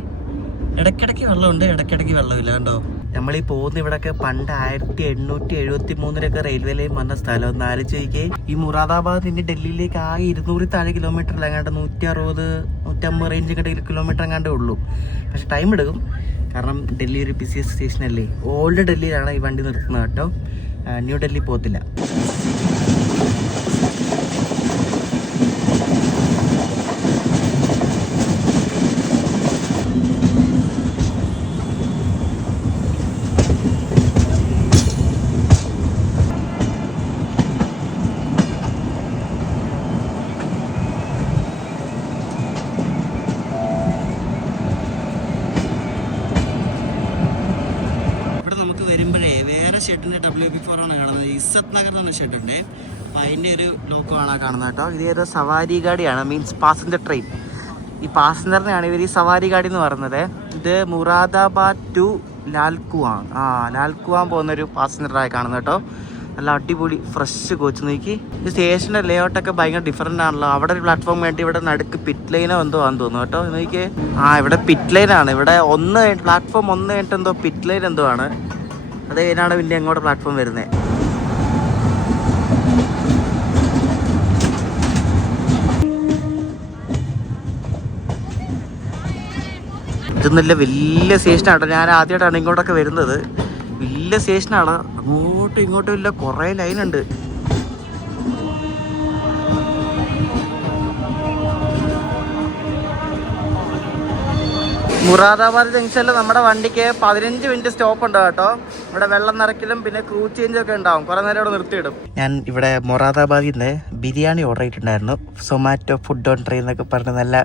ഇടയ്ക്കിടയ്ക്ക് വെള്ളമുണ്ട്, ഇടയ്ക്കിടയ്ക്ക് വെള്ളമില്ല കണ്ടോ. നമ്മളീ പോകുന്ന ഇവിടെയൊക്കെ പണ്ട് 1873 റെയിൽവേ ലൈൻ വന്ന സ്ഥലം ഒന്ന് ആലോചിച്ച് നോക്കിയേ. ഈ മുറാദാബാദിന്റെ ഡൽഹിയിലേക്ക് ആകെ 200 താഴെ കിലോമീറ്റർ എങ്ങാണ്ട് 160-150 റേഞ്ച് കിലോമീറ്റർ എങ്ങാണ്ടേ ഉള്ളൂ. പക്ഷെ ടൈം എടുക്കും, കാരണം ഡൽഹി ഒരു ബിസിയസ്റ്റ് സ്റ്റേഷൻ അല്ലേ. ഓൾഡ് ഡൽഹിയിലാണ് ഈ വണ്ടി നിർത്തുന്നത് കേട്ടോ. ന്യൂ ഡൽഹി പോകത്തില്ല. ഷെഡിൻ്റെ WB4 ആണ് കാണുന്നത്. ഇസ്സത്ത് നഗർ എന്ന ഷെഡുണ്ട്. അപ്പോൾ അതിൻ്റെ ഒരു ലോക്കോ ആണ് കാണുന്നത് കേട്ടോ. ഇത് ഏതോ സവാരി ഗാഡിയാണ്, മീൻസ് പാസഞ്ചർ ട്രെയിൻ. ഈ പാസഞ്ചറിനെയാണ് ഇവർ ഈ സവാരി ഗാഡി എന്ന് പറയുന്നത്. ഇത് മുറാദാബാദ് ടു ലാൽകുവാങ് ലാൽകുവാങ് പോകുന്നൊരു പാസഞ്ചറായി കാണുന്നത് കേട്ടോ. നല്ല അടിപൊളി ഫ്രഷ് കോച്ച്. നോക്കി ഈ സ്റ്റേഷൻ്റെ ലേഔട്ടൊക്കെ ഭയങ്കര ഡിഫറൻ്റ് ആണല്ലോ. അവിടെ ഒരു പ്ലാറ്റ്ഫോം വേണ്ടി ഇവിടെ നടുക്ക് പിറ്റ് ലൈനോ എന്തോ ആണെന്ന് തോന്നുന്നു കേട്ടോ. നോക്കി ഇവിടെ പിറ്റ് ലൈനാണ്. ഇവിടെ പ്ലാറ്റ്ഫോം 1 കഴിഞ്ഞിട്ട് എന്തോ പിറ്റ് ലൈൻ എന്തോ ആണ്. അത് കഴിഞ്ഞാണ് പിന്നെ അങ്ങോട്ട് പ്ലാറ്റ്ഫോം വരുന്നത്. ഇതൊന്നുമില്ല, വലിയ സ്റ്റേഷനാണ്. ഞാൻ ആദ്യമായിട്ടാണ് ഇങ്ങോട്ടൊക്കെ വരുന്നത്. വലിയ സ്റ്റേഷനാണ്. അങ്ങോട്ടും ഇങ്ങോട്ടും ഇല്ല, കുറേ ലൈനുണ്ട്. മുറാദാബാദ് ജംഗ്ഷനിൽ നമ്മുടെ വണ്ടിക്ക് 15 മിനിറ്റ് സ്റ്റോപ്പ് ഉണ്ട് കേട്ടോ. ഇവിടെ വെള്ളം നിറയ്ക്കലും പിന്നെ ക്രൂ ചേഞ്ച് ഒക്കെ ഉണ്ടാവും. കുറേ നേരം ഇവിടെ നിർത്തിയിടും. ഞാൻ ഇവിടെ മൊറാദാബാദിൽ നിന്ന് ബിരിയാണി ഓർഡർ ചെയ്തിട്ടുണ്ടായിരുന്നു. സൊമാറ്റോ ഫുഡ് ഓൺ ട്രെയിൻ എന്നൊക്കെ പറഞ്ഞ് നല്ല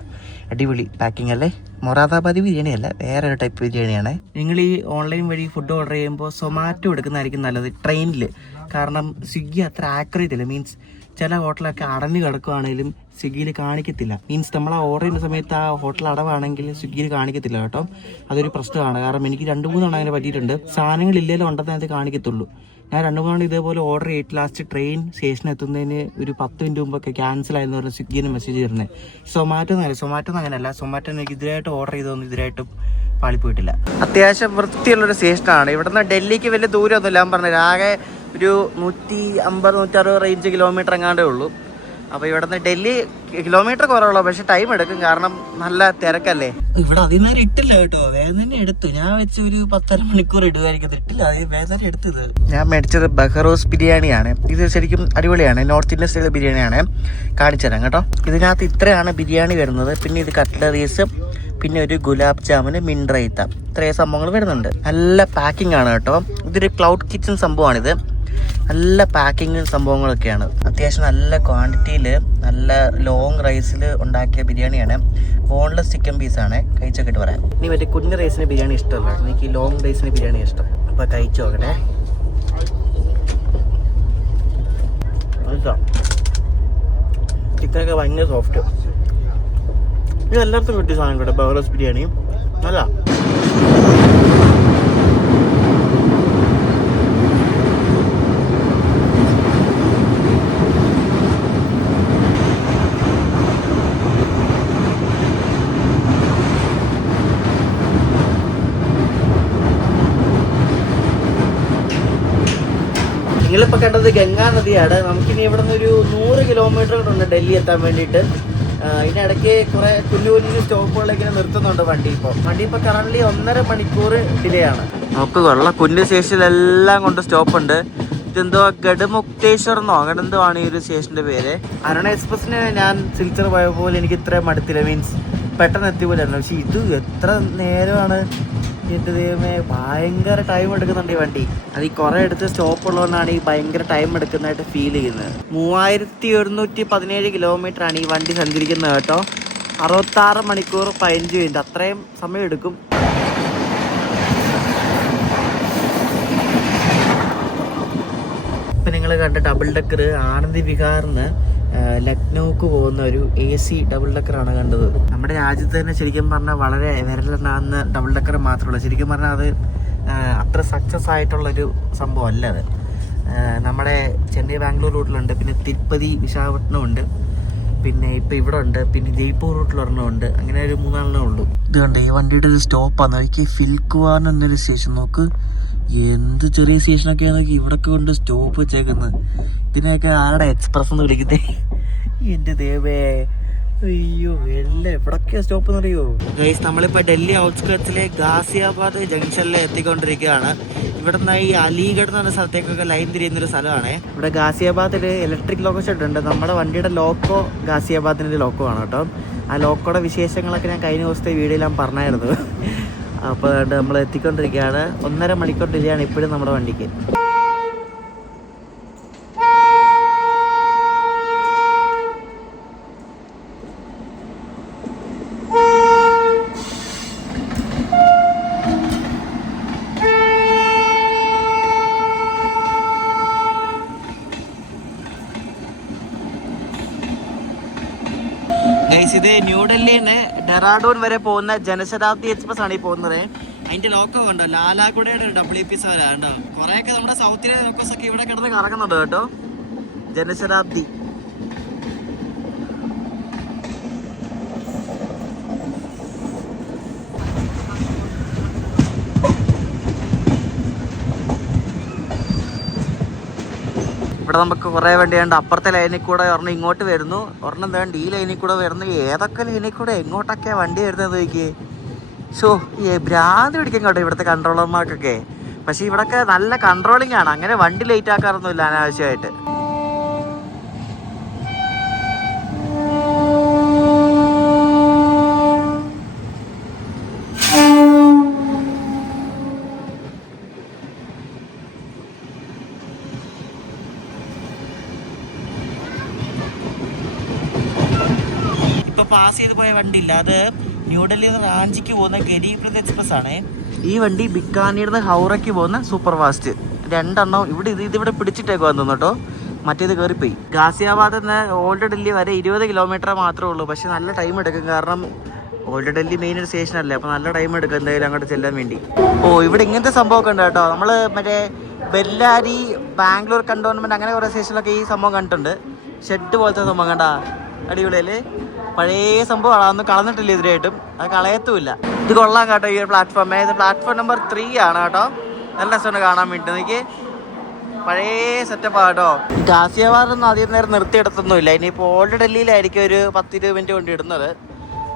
അടിപൊളി പാക്കിംഗ് അല്ലേ. മൊറാദാബാദി ബിരിയാണി അല്ല, വേറെ ഒരു ടൈപ്പ് ബിരിയാണിയാണ്. നിങ്ങൾ ഈ ഓൺലൈൻ വഴി ഫുഡ് ഓർഡർ ചെയ്യുമ്പോൾ സൊമാറ്റോ എടുക്കുന്നതായിരിക്കും നല്ലത് ട്രെയിനിൽ. കാരണം സ്വിഗ്ഗി അത്ര ആക്യുറേറ്റ് അല്ല. മീൻസ് ചില ഹോട്ടലൊക്കെ അടഞ്ഞു കിടക്കുകയാണെങ്കിലും സ്വിഗ്ഗിയിൽ കാണിക്കത്തില്ല. മീൻസ് നമ്മൾ ആ ഓർഡർ ചെയ്യുന്ന സമയത്ത് ആ ഹോട്ടൽ അടവാണെങ്കിൽ സ്വിഗ്ഗിയിൽ കാണിക്കത്തില്ല കേട്ടോ. അതൊരു പ്രശ്നമാണ്. കാരണം എനിക്ക് 2-3 തവണ അങ്ങനെ പറ്റിയിട്ടുണ്ട്. സാധനങ്ങൾ ഇല്ലെങ്കിലും ഉണ്ടെന്ന് അത് കാണിക്കത്തുള്ളൂ. ഞാൻ 2 തവണ ഇതേപോലെ ഓർഡർ ചെയ്തിട്ട് ലാസ്റ്റ് ട്രെയിൻ സ്റ്റേഷനിൽ എത്തുന്നതിന് ഒരു 10 മിനിറ്റ് മുമ്പൊക്കെ ക്യാൻസൽ ആയെന്ന് പറഞ്ഞ് സ്വിഗ്ഗിന് മെസ്സേജ് തരുന്നത്. സൊമാറ്റോ അങ്ങനെയല്ല. സൊമാറ്റോ എനിക്ക് ഇതിനായിട്ട് ഓർഡർ ചെയ്തൊന്നും ഇതിനായിട്ടും പാളിപ്പോയിട്ടില്ല. അത്യാവശ്യം വൃത്തിയുള്ളൊരു സ്റ്റേഷനാണ്. ഇവിടുന്ന് ഡൽഹിക്ക് വലിയ ദൂരമൊന്നുമില്ല. ഞാൻ പറഞ്ഞത് ആകെ ഒരു 150-160 റേഞ്ച് കിലോമീറ്റർ എങ്ങാണ്ടേ ഉള്ളൂ. അപ്പോൾ ഇവിടുന്ന് ഡൽഹി കിലോമീറ്റർ കുറവുള്ളൂ, പക്ഷെ ടൈം എടുക്കും, കാരണം നല്ല തിരക്കല്ലേ. ഇവിടെ അതിനേരം ഇട്ടില്ല കേട്ടോ, വേദന എടുത്തു. ഞാൻ വെച്ച് ഒരു 10-12 മണിക്കൂർ ഇടുമായിരിക്കും, ഇട്ടില്ല, അത് വേദന എടുത്തത്. ഞാൻ മേടിച്ചത് ബഹറോസ് ബിരിയാണിയാണ്. ഇത് ശരിക്കും അടിപൊളിയാണ്, നോർത്ത് ഇന്ത്യൻ സ്റ്റൈൽ ബിരിയാണിയാണ്. കാണിച്ചു തരാം കേട്ടോ. ഇതിനകത്ത് ഇത്രയാണ് ബിരിയാണി വരുന്നത്. പിന്നെ ഇത് കട്ട്ലറീസ്, പിന്നെ ഒരു ഗുലാബ് ജാമുന്, മിൻറൈത്ത, ഇത്രയും സംഭവങ്ങൾ വരുന്നുണ്ട്. നല്ല പാക്കിംഗ് ആണ് കേട്ടോ. ഇതൊരു ക്ലൗഡ് കിച്ചൺ സംഭവമാണിത്. നല്ല പാക്കിങ് സംഭവങ്ങളൊക്കെയാണ്. അത്യാവശ്യം നല്ല ക്വാണ്ടിറ്റിയിൽ നല്ല ലോങ് റൈസിൽ ഉണ്ടാക്കിയ ബിരിയാണിയാണ്. ബോൺലെസ് ചിക്കൻ പീസാണ്. കഴിച്ചൊക്കെ പറയാം. ഇനി മറ്റേ കുഞ്ഞ് റൈസിന് ബിരിയാണി ഇഷ്ടമല്ല, എനിക്ക് ലോങ് റൈസിന് ബിരിയാണി ഇഷ്ടം. അപ്പോൾ കഴിച്ചു നോക്കട്ടെ. ചിക്കനൊക്കെ ഭയങ്കര സോഫ്റ്റ്. ഇത് എല്ലായിടത്തും കിട്ടിയ സാധനം കേട്ടോ, ബഹറോസ് ബിരിയാണി. നല്ല നിങ്ങളിപ്പോൾ കണ്ടത് ഗംഗാ നദിയാണ്. നമുക്കിനി ഇവിടെ നിന്ന് ഒരു 100 കിലോമീറ്റർ ഉണ്ട് ഡൽഹി എത്താൻ വേണ്ടിയിട്ട്. ഇതിനിടയ്ക്ക് കുറെ കുഞ്ഞു കുഞ്ഞു സ്റ്റോപ്പുകളിലേക്ക് നിർത്തുന്നുണ്ട് വണ്ടി. ഇപ്പോൾ കറന്റ് 1.5 മണിക്കൂർ ഡിലേ ആണ്. നമുക്ക് കൊള്ള കുഞ്ഞു സ്റ്റേഷനിലെല്ലാം കൊണ്ട് സ്റ്റോപ്പ് ഉണ്ട്. ഇതെന്തോ ഗഡ്മുക്തേശ്വർ എന്നോ അങ്ങനെ എന്തോ ആണ് ഈ ഒരു സ്റ്റേഷന്റെ പേര്. അരുണ എക്സ്പ്രസിന് ഞാൻ സിൽച്ചർ പോയ പോലെ എനിക്ക് ഇത്രയും മടുത്തില്ല. മീൻസ് പെട്ടെന്ന് എത്തിപ്പോലായിരുന്നു. പക്ഷെ ഇത് എത്ര നേരമാണ്, എൻ്റെ ദൈവമേ, ഭയങ്കര ടൈം എടുക്കുന്നുണ്ട് ഈ വണ്ടി. അത് ഈ കുറെ അടുത്ത് സ്റ്റോപ്പ് ഉള്ളതുകൊണ്ടാണ് ഈ ഭയങ്കര ടൈം എടുക്കുന്നതായിട്ട് ഫീൽ ചെയ്യുന്നത്. 3117 കിലോമീറ്റർ ആണ് ഈ വണ്ടി സഞ്ചരിക്കുന്നത് കേട്ടോ. 66 മണിക്കൂർ 15 മിനിറ്റ് അത്രയും സമയം എടുക്കും. ഇപ്പം നിങ്ങൾ കണ്ട ഡബിൾ ഡെക്കർ ആനന്ദി വിഹാറിന്ന് ലക്നൗക്ക് പോകുന്ന ഒരു AC ഡബിൾ ഡെക്കറാണ് കണ്ടത്. നമ്മുടെ രാജ്യത്ത് തന്നെ ശരിക്കും പറഞ്ഞാൽ വളരെ വിരലെണ്ണാവുന്ന ഡബിൾ ഡെക്കർ മാത്രമല്ല. ശരിക്കും പറഞ്ഞാൽ അത് അത്ര സക്സസ് ആയിട്ടുള്ളൊരു സംഭവം അല്ല അത്. നമ്മുടെ ചെന്നൈ ബാംഗ്ലൂർ റൂട്ടിലുണ്ട്, പിന്നെ തിരുപ്പതി വിശാഖപട്ടണം ഉണ്ട്, പിന്നെ ഇപ്പം ഇവിടെ ഉണ്ട്, പിന്നെ ജയ്പൂർ റൂട്ടിലൊരെണ്ണമുണ്ട്. അങ്ങനെ ഒരു 3 ഉള്ളൂ. ഇത് കണ്ട് ഈ വണ്ടിയുടെ ഒരു സ്റ്റോപ്പാണ് നോക്കി, ഫിൽക്കുവാൻ എന്നൊരു സ്റ്റേഷൻ. നോക്ക് എന്ത് ചെറിയ സ്റ്റേഷനൊക്കെയാണ് നോക്കി ഇവിടൊക്കെ കൊണ്ട് സ്റ്റോപ്പ് വെച്ചേക്കുന്നത്. ഇതിനെയൊക്കെ ആരുടെ എക്സ്പ്രസ് എന്ന് വിളിക്കുന്നേ? എൻ്റെ ദേവേ, അയ്യോ എല്ലാം എവിടൊക്കെയാ സ്റ്റോപ്പ് എന്നറിയോ ഗൈസ്? നമ്മളിപ്പോൾ ഡൽഹി ഔട്ട്സ്കേർട്സിലെ ഗാസിയാബാദ് ജംഗ്ഷനിൽ എത്തിക്കൊണ്ടിരിക്കുകയാണ്. ഇവിടെ നിന്ന് ഈ അലിഗഡ് എന്ന് പറഞ്ഞ സ്ഥലത്തേക്കൊക്കെ ലൈൻ തിരിയുന്നൊരു സ്ഥലമാണ്. ഇവിടെ ഗാസിയാബാദിൽ ഇലക്ട്രിക് ലോക്കോ ഷെഡ് ഉണ്ട്. നമ്മുടെ വണ്ടിയുടെ ലോക്കോ ഗാസിയാബാദിൻ്റെ ലോക്കോ ആണ് കേട്ടോ. ആ ലോക്കോയുടെ വിശേഷങ്ങളൊക്കെ ഞാൻ കഴിഞ്ഞ ദിവസത്തെ വീഡിയോയിൽ ഞാൻ പറഞ്ഞായിരുന്നു. അപ്പോൾ നമ്മൾ എത്തിക്കൊണ്ടിരിക്കുകയാണ്. 1.5 മണിക്കൂർ ഡിലേ ആണ് ഇപ്പോഴും നമ്മുടെ വണ്ടിക്ക്. ഇത് ന്യൂഡൽഹിന്ന് ഡെറാഡൂൺ വരെ പോകുന്ന ജനശതാബ്ദി എക്സ്പ്രസ് ആണ് ഈ പോകുന്നത്. അതിന്റെ ലോക്കോ കണ്ടോ, ലാലാഗുഡയുടെ WP കണ്ടോ. കുറെയൊക്കെ നമ്മുടെ സൗത്തിലെ ലോക്കോസ് ഒക്കെ ഇവിടെ കിടന്ന് കറങ്ങുന്നുണ്ട് കേട്ടോ. ജനശതാബ്ദി ഇവിടെ നമുക്ക് കുറേ വണ്ടിയുണ്ട്. അപ്പുറത്തെ ലൈനിൽ കൂടെ ഒരെണ്ണം ഇങ്ങോട്ട് വരുന്നു, ഒരെണ്ണം വേണ്ട ഈ ലൈനിൽ കൂടെ വരുന്നു. ഏതൊക്കെ ലൈനിൽ കൂടെ എങ്ങോട്ടൊക്കെയാണ് വണ്ടി വരുന്നത് നോക്കിയേ. ഷോ ഭ്രാന്തി പിടിക്കും കേട്ടോ ഇവിടുത്തെ കൺട്രോളർമാർക്കൊക്കെ. പക്ഷെ ഇവിടൊക്കെ നല്ല കൺട്രോളിങ് ആണ്, അങ്ങനെ വണ്ടി ലേറ്റ് ആക്കാറൊന്നുമില്ല അനാവശ്യമായിട്ട്. പാസ് ചെയ്ത് പോയ വണ്ടി ഇല്ല, അത് ന്യൂഡൽഹിയിൽ നിന്ന് റാഞ്ചിക്ക് പോകുന്ന ഗരീബ് എക്സ്പ്രസ് ആണ്. ഈ വണ്ടി ബിക്കാനീർ നിന്ന് ഹൗറയ്ക്ക് പോകുന്ന സൂപ്പർ ഫാസ്റ്റ്. 2 എണ്ണം ഇതിവിടെ പിടിച്ചിട്ടേക്കുവാന്ന് തോന്നുന്നു കേട്ടോ. മറ്റേത് കയറിപ്പോയി. ഗാസിയാബാദിൽ നിന്ന് ഓൾഡ് ഡൽഹി വരെ 20 കിലോമീറ്റർ മാത്രമേ ഉള്ളൂ. പക്ഷെ നല്ല ടൈം എടുക്കും, കാരണം ഓൾഡ് ഡൽഹി മെയിൻ ഒരു സ്റ്റേഷൻ അല്ലേ. അപ്പോൾ നല്ല ടൈം എടുക്കും എന്തായാലും അങ്ങോട്ട് ചെല്ലാൻ വേണ്ടി. ഇവിടെ ഇങ്ങനത്തെ സംഭവമൊക്കെ ഉണ്ട് കേട്ടോ. നമ്മൾ മറ്റേ ബെല്ലാരി, ബാംഗ്ലൂർ കണ്ടോൺമെന്റ് അങ്ങനെ കുറേ സ്റ്റേഷനിലൊക്കെ ഈ സംഭവം കണ്ടിട്ടുണ്ട്. ഷെഡ് പോലത്തെ സംഭവം കണ്ടാ, അടിപൊളിയല്ലേ? പഴയ സംഭവമാണ്, അതൊന്നും കളഞ്ഞിട്ടില്ല ഇതിനായിട്ടും, അത് കളയത്തുമില്ല. ഇത് കൊള്ളാൻ കേട്ടോ ഈ ഒരു പ്ലാറ്റ്ഫോം. ഇത് പ്ലാറ്റ്ഫോം നമ്പർ 3 ആണ് കേട്ടോ. നല്ല രസമാണ് കാണാൻ വേണ്ടി. എനിക്ക് പഴയ സെറ്റപ്പാണ് കേട്ടോ. ഗാസിയാബാദൊന്നും അധികം നേരം നിർത്തിയിടത്തൊന്നുമില്ല. ഇനിയിപ്പോൾ ഓൾഡ് ഡൽഹിയിലായിരിക്കും ഒരു 10-20 മിനിറ്റ് കൊണ്ട് ഇടുന്നത്.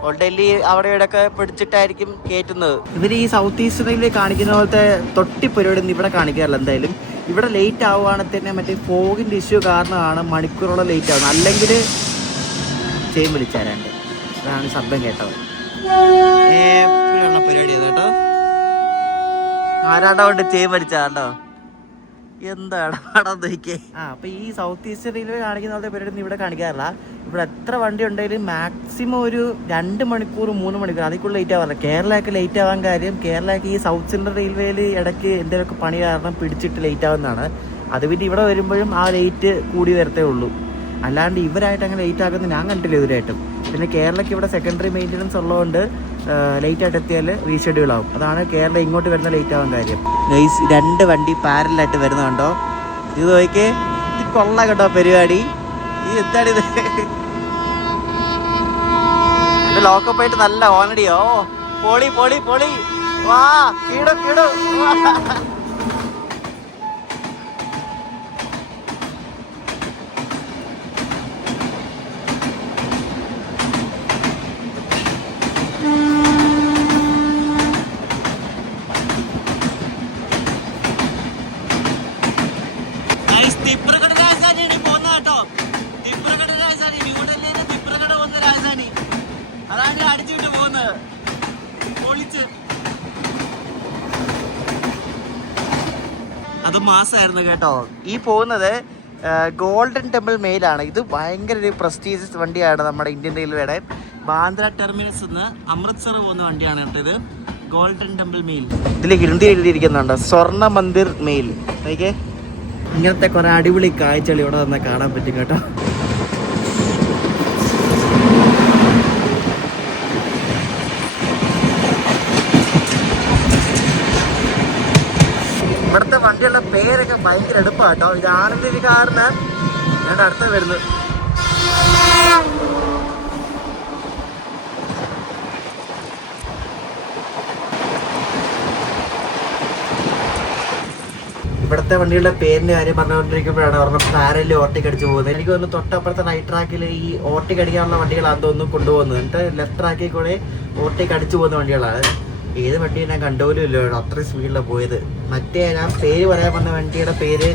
ഓൾഡ് ഡൽഹി അവിടെ ഇവിടെയൊക്കെ പിടിച്ചിട്ടായിരിക്കും കയറ്റുന്നത്. ഇവർ ഈ സൗത്ത് ഈസ്റ്റ് റെയിൽവേ കാണിക്കുന്ന പോലത്തെ തൊട്ടിപ്പരിപാടി ഒന്നും ഇവിടെ കാണിക്കാറില്ല. എന്തായാലും ഇവിടെ ലേറ്റ് ആവുകയാണെങ്കിൽ തന്നെ മറ്റേ ഫോഗിൻ്റെ ഇഷ്യൂ കാരണമാണ് മണിക്കൂറോളം ലേറ്റ് ആവുന്നത്. അല്ലെങ്കിൽ ചെയിൻ വിളിച്ചാരാണ്ട്, അതാണ് ശബ്ദം കേട്ടത്. എപ്പോഴാണ് പരിപാടി കേട്ടോ. ആരാണ്ടോ കൊണ്ട് ചെയിൻ വലിച്ചാണ്ടോ, എന്താണ് പടം നോക്കിയേ. അപ്പൊ ഈ സൗത്ത് ഈസ്റ്റ് റെയിൽവേ കാണിക്കുന്ന പോലത്തെ പരിപാടി ഇവിടെ കാണിക്കാറില്ല. ഇവിടെ എത്ര വണ്ടി ഉണ്ടെങ്കിലും മാക്സിമം ഒരു 2 മണിക്കൂർ 3 മണിക്കൂർ അതിൽ ലേറ്റ് ആവാറില്ല. കേരളയൊക്കെ ലേറ്റ് ആവാൻ കാര്യം കേരളയ്ക്ക് ഈ സൗത്ത് സെൻട്രൽ റെയിൽവേയിൽ ഇടയ്ക്ക് എന്തെങ്കിലുമൊക്കെ പണി കാരണം പിടിച്ചിട്ട് ലേറ്റ് ആവുന്നതാണ്. അത് പിന്നെ ഇവിടെ വരുമ്പോഴും ആ ലേറ്റ് കൂടി വരത്തേ ഉള്ളൂ. അല്ലാണ്ട് ഇവരായിട്ട് അങ്ങനെ ലേറ്റ് ആക്കുന്നത് ഞാൻ കണ്ടില്ല ഇവരായിട്ടും. പിന്നെ കേരളയ്ക്ക് ഇവിടെ സെക്കൻഡറി മെയിൻ്റനൻസ് ഉള്ളതുകൊണ്ട് ലേറ്റ് ആയിട്ട് എത്തിയാൽ റീഷെഡ്യൂൾ ആവും. അതാണ് കേരള ഇങ്ങോട്ട് വരുന്ന ലേറ്റ് ആവാൻ കാര്യം. 2 വണ്ടി പാരലായിട്ട് വരുന്നുണ്ടോ. ഇത് നോക്കിയേ, ഇത് കൊള്ളാം കേട്ടോ പരിപാടി. ഈ എന്താണിത്, എൻ്റെ ലോക്കപ്പായിട്ട് നല്ല ഓണടിയോ. പൊളി പൊളി പൊളി, വാ കീടും കീടും. അത് മാസമായിരുന്നു കേട്ടോ. ഈ പോകുന്നത് ഗോൾഡൻ ടെമ്പിൾ മെയിലാണ്. ഇത് ഭയങ്കര ഒരു പ്രസ്റ്റീജിയസ് വണ്ടിയാണ് നമ്മുടെ ഇന്ത്യൻ റെയിൽവേയുടെ. ബാന്ദ്ര ടെർമിനസ് നിന്ന് അമൃത്സർ പോകുന്ന വണ്ടിയാണ് കേട്ടോ ഇത്. Golden Temple Mail. ഇതിൽ ഹിന്ദി എഴുതിയിരിക്കുന്നുണ്ട് സ്വർണ്ണ മന്ദിർ മെയിൽ. ഓക്കെ, ഇങ്ങനത്തെ കുറെ അടിപൊളി കാഴ്ചകൾ ഇവിടെ വന്നാൽ കാണാൻ പറ്റും കേട്ടോ. ഇവിടുത്തെ വണ്ടികളുടെ പേരൊക്കെ ഭയങ്കര എടുപ്പാണ് കേട്ടോ. ഇത് ആനന്ദ വിഹാറിന് ഞാൻ അടുത്ത് വരുന്നത്. ഇവിടുത്തെ വണ്ടികളുടെ പേരിന്റെ കാര്യം പറഞ്ഞുകൊണ്ടിരിക്കുമ്പോഴാണ് ഒരെണ്ണം പാരലിൽ ഓവർടേക്ക് അടിച്ച് പോകുന്നത്. എനിക്ക് തോന്നുന്നു തൊട്ടപ്പുറത്തെ റൈറ്റ് ട്രാക്കിൽ ഈ ഓവർടേക്ക് അടിക്കാനുള്ള വണ്ടികളാണ് തോന്നുന്നു കൊണ്ടുപോകുന്നത്. എന്നിട്ട് ലെഫ്റ്റ് ട്രാക്കിൽ കൂടെ ഓവർടേക്ക് അടിച്ചു പോകുന്ന വണ്ടികളാണ്. ഏത് വണ്ടി ഞാൻ കണ്ടുപോലും ഇല്ലോ, അത്രയും സ്പീഡിലാണ് പോയത്. മറ്റേ ഞാൻ പേര് പറയാൻ പറഞ്ഞ വണ്ടിയുടെ പേര്